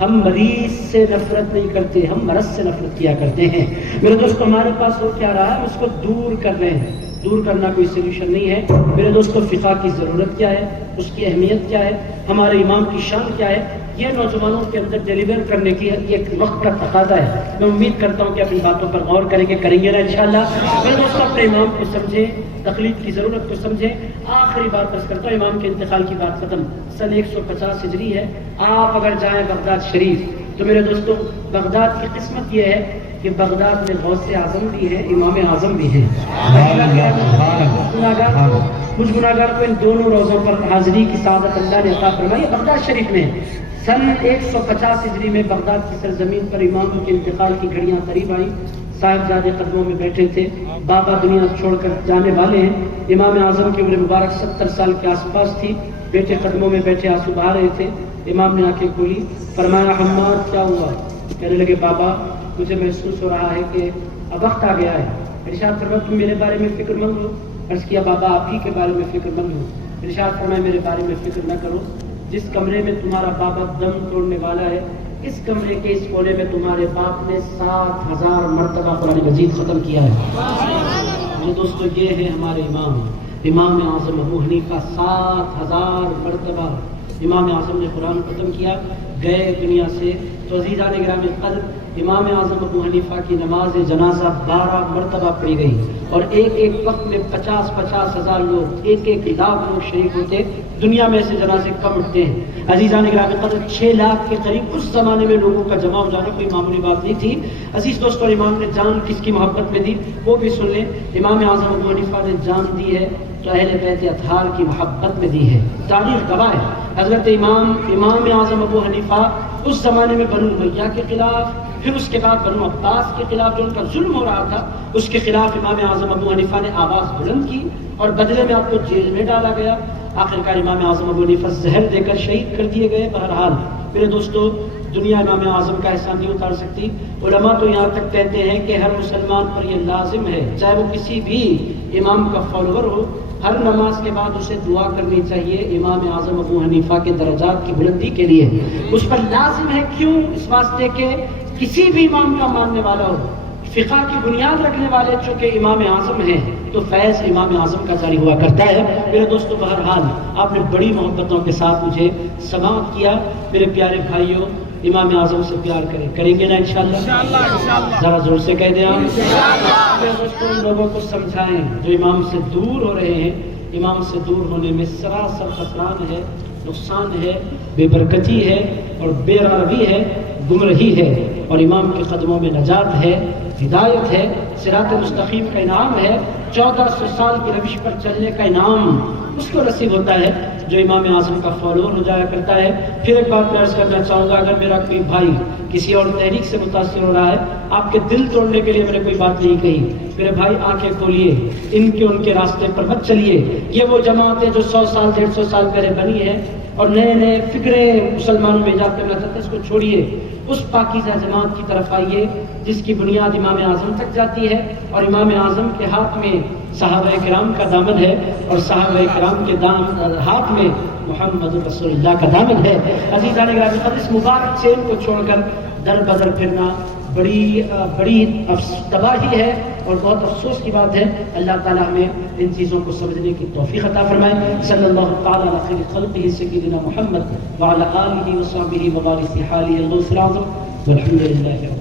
ہم مریض سے نفرت نہیں کرتے، ہم مرض سے نفرت کیا کرتے ہیں۔ میرے دوست، ہمارے پاس ہو کیا رہا ہے، ہم اس کو دور کر رہے ہیں۔ دور کرنا کوئی سولوشن نہیں ہے۔ میرے دوستو، فقہ کی ضرورت کیا ہے، اس کی اہمیت کیا ہے، ہمارے امام کی شان کیا ہے، یہ نوجوانوں کے اندر ڈیلیور کرنے کی ایک وقت کا تقاضا ہے۔ میں امید کرتا ہوں کہ اپنی باتوں پر غور کریں گے، کریں گے نا انشاءاللہ۔ میرے دوستو، اپنے امام کو سمجھیں، تقلید کی ضرورت کو سمجھیں۔ آخری بات عرض کرتا ہوں، امام کے انتقال کی بات ختم۔ سن 150 ہجری ہے۔ آپ اگر جائیں بغداد شریف تو میرے دوستو، بغداد کی قسمت یہ ہے کہ بغداد میں غوث اعظم بھی ہے، امام اعظم بھی ہیں۔ کچھ گناہگار کو ان دونوں روزوں پر حاضری کی سعادت اللہ نے عطا فرمائی۔ بغداد شریف میں سن 150 ہجری میں بغداد کی سرزمین پر امام کے انتقال کی گھڑیاں قریب آئی۔ صاحبزادے قدموں میں بیٹھے تھے، بابا دنیا چھوڑ کر جانے والے ہیں۔ امام اعظم کی عمر مبارک 70 سال کے آس پاس تھی۔ بیٹے قدموں میں بیٹھے آنسو بہا رہے تھے۔ امام نے آنکھیں کھولی، فرمایا حماد کیا ہوا؟ کہنے لگے بابا مجھے محسوس ہو رہا ہے کہ اب وقت آ گیا ہے۔ ارشاد فرمایا تم میرے بارے میں فکر مند ہو؟ عرض کیا بابا آپ ہی کے بارے میں فکر مند ہو۔ ارشاد فرمایا میرے بارے میں فکر نہ کرو، جس کمرے میں تمہارا بابا دم توڑنے والا ہے، اس کمرے کے اس کونے میں تمہارے باپ نے 7000 مرتبہ قرآن مجید ختم کیا ہے۔ میرے دوستو، یہ ہے ہمارے امام، امام اعظم ابو حنیفہ۔ 7000 مرتبہ امام اعظم نے قرآن ختم کیا، گئے دنیا سے۔ تو عزیزان گرامی قدر، امام اعظم ابو حنیفہ کی نماز جنازہ 12 مرتبہ پڑھی گئی اور ایک وقت میں 50 ہزار لوگ، 1 لاکھ لوگ شریک ہوتے۔ دنیا میں ایسے جنازے کم اٹھتے ہیں۔ عزیزان گرامی قدر، 6 لاکھ کے قریب اس زمانے میں لوگوں کا جمع ہو جانا کوئی معمولی بات نہیں تھی۔ عزیز دوستو، امام نے جان کس کی محبت میں دی وہ بھی سن لیں۔ امام اعظم ابو حنیفہ نے جان دی ہے تو اہل بیت اطہار کی محبت میں دی ہے۔ تاریخ گواہ ہے، حضرت امام اعظم ابو حنیفہ اس زمانے میں بنو امیہ کے خلاف، پھر اس کے بعد بنو عباس کے خلاف جو ان کا ظلم ہو رہا تھا، اس کے خلاف امام اعظم ابو حنیفہ نے آواز بلند کی اور بدلے میں آپ کو جیل میں ڈالا گیا۔ آخرکار امام اعظم ابو حنیفہ زہر دے کر شہید کر دیے گئے۔ بہرحال میرے دوستو، دنیا امام اعظم کا احسان نہیں اتار سکتی۔ علماء تو یہاں تک کہتے ہیں کہ ہر مسلمان پر یہ لازم ہے، چاہے وہ کسی بھی امام کا فالوور ہو، ہر نماز کے بعد اسے دعا کرنی چاہیے امام اعظم ابو حنیفہ کے درجات کی بلندی کے لیے۔ اس پر لازم ہے، کیوں؟ اس واسطے کہ کسی بھی امام کا ماننے والا ہو، فقہ کی بنیاد رکھنے والے چونکہ امام اعظم ہیں تو فیض امام اعظم کا جاری ہوا کرتا ہے۔ میرے دوستو، بہرحال آپ نے بڑی محبتوں کے ساتھ مجھے سماعت کیا۔ میرے پیارے بھائیوں، امام اعظم سے پیار کریں، کریں گے نا انشاءاللہ؟ ذرا زور سے کہہ دیں آپ ان لوگوں کو سمجھائیں جو امام سے دور ہو رہے ہیں، امام سے دور ہونے میں سراسر خسران ہے، نقصان ہے، بے برکتی ہے اور بے روی ہے، گمراہی ہے، اور امام کے قدموں میں نجات ہے، ہدایت ہے، صراط مستقیم کا انعام ہے، 1400 سال کی روش پر چلنے کا انعام اس کو نصیب ہوتا ہے جو امام اعظم کا فالوور ہو جایا کرتا ہے۔ پھر ایک بات میں عرض کرنا چاہوں گا، اگر میرا کوئی بھائی کسی اور تحریک سے متاثر ہو رہا ہے، آپ کے دل توڑنے کے لیے میں نے کوئی بات نہیں کہی، میرے بھائی آنکھیں کھولیے، ان کے راستے پر مت چلیے۔ یہ وہ جماعتیں جو 100 سال 150 سال پہلے بنی ہیں اور نئے فکریں مسلمانوں میں ایجاد کرنا چاہتے ہیں، اس کو چھوڑیے، اس پاکیزہ جماعت کی طرف آئیے جس کی بنیاد امام اعظم تک جاتی ہے، اور امام اعظم کے ہاتھ میں صحابہ کرام کا دامن ہے، اور صحابہ کرام کے ہاتھ میں محمد رسول اللہ کا دامن ہے۔ عزیزان گرامی، اب اس مبارک چین کو چھوڑ کر در بدر پھرنا بڑی تباہی ہے اور بہت افسوس کی بات ہے۔ اللہ تعالیٰ ہمیں ان چیزوں کو سمجھنے کی توفیق عطا فرمائے۔ صلی اللہ تعالیٰ علی خیر خلقہ سیدنا محمد وعلی آلہ وصحبہ وبارک فی حالہ الغوث العظم والحمد للہ۔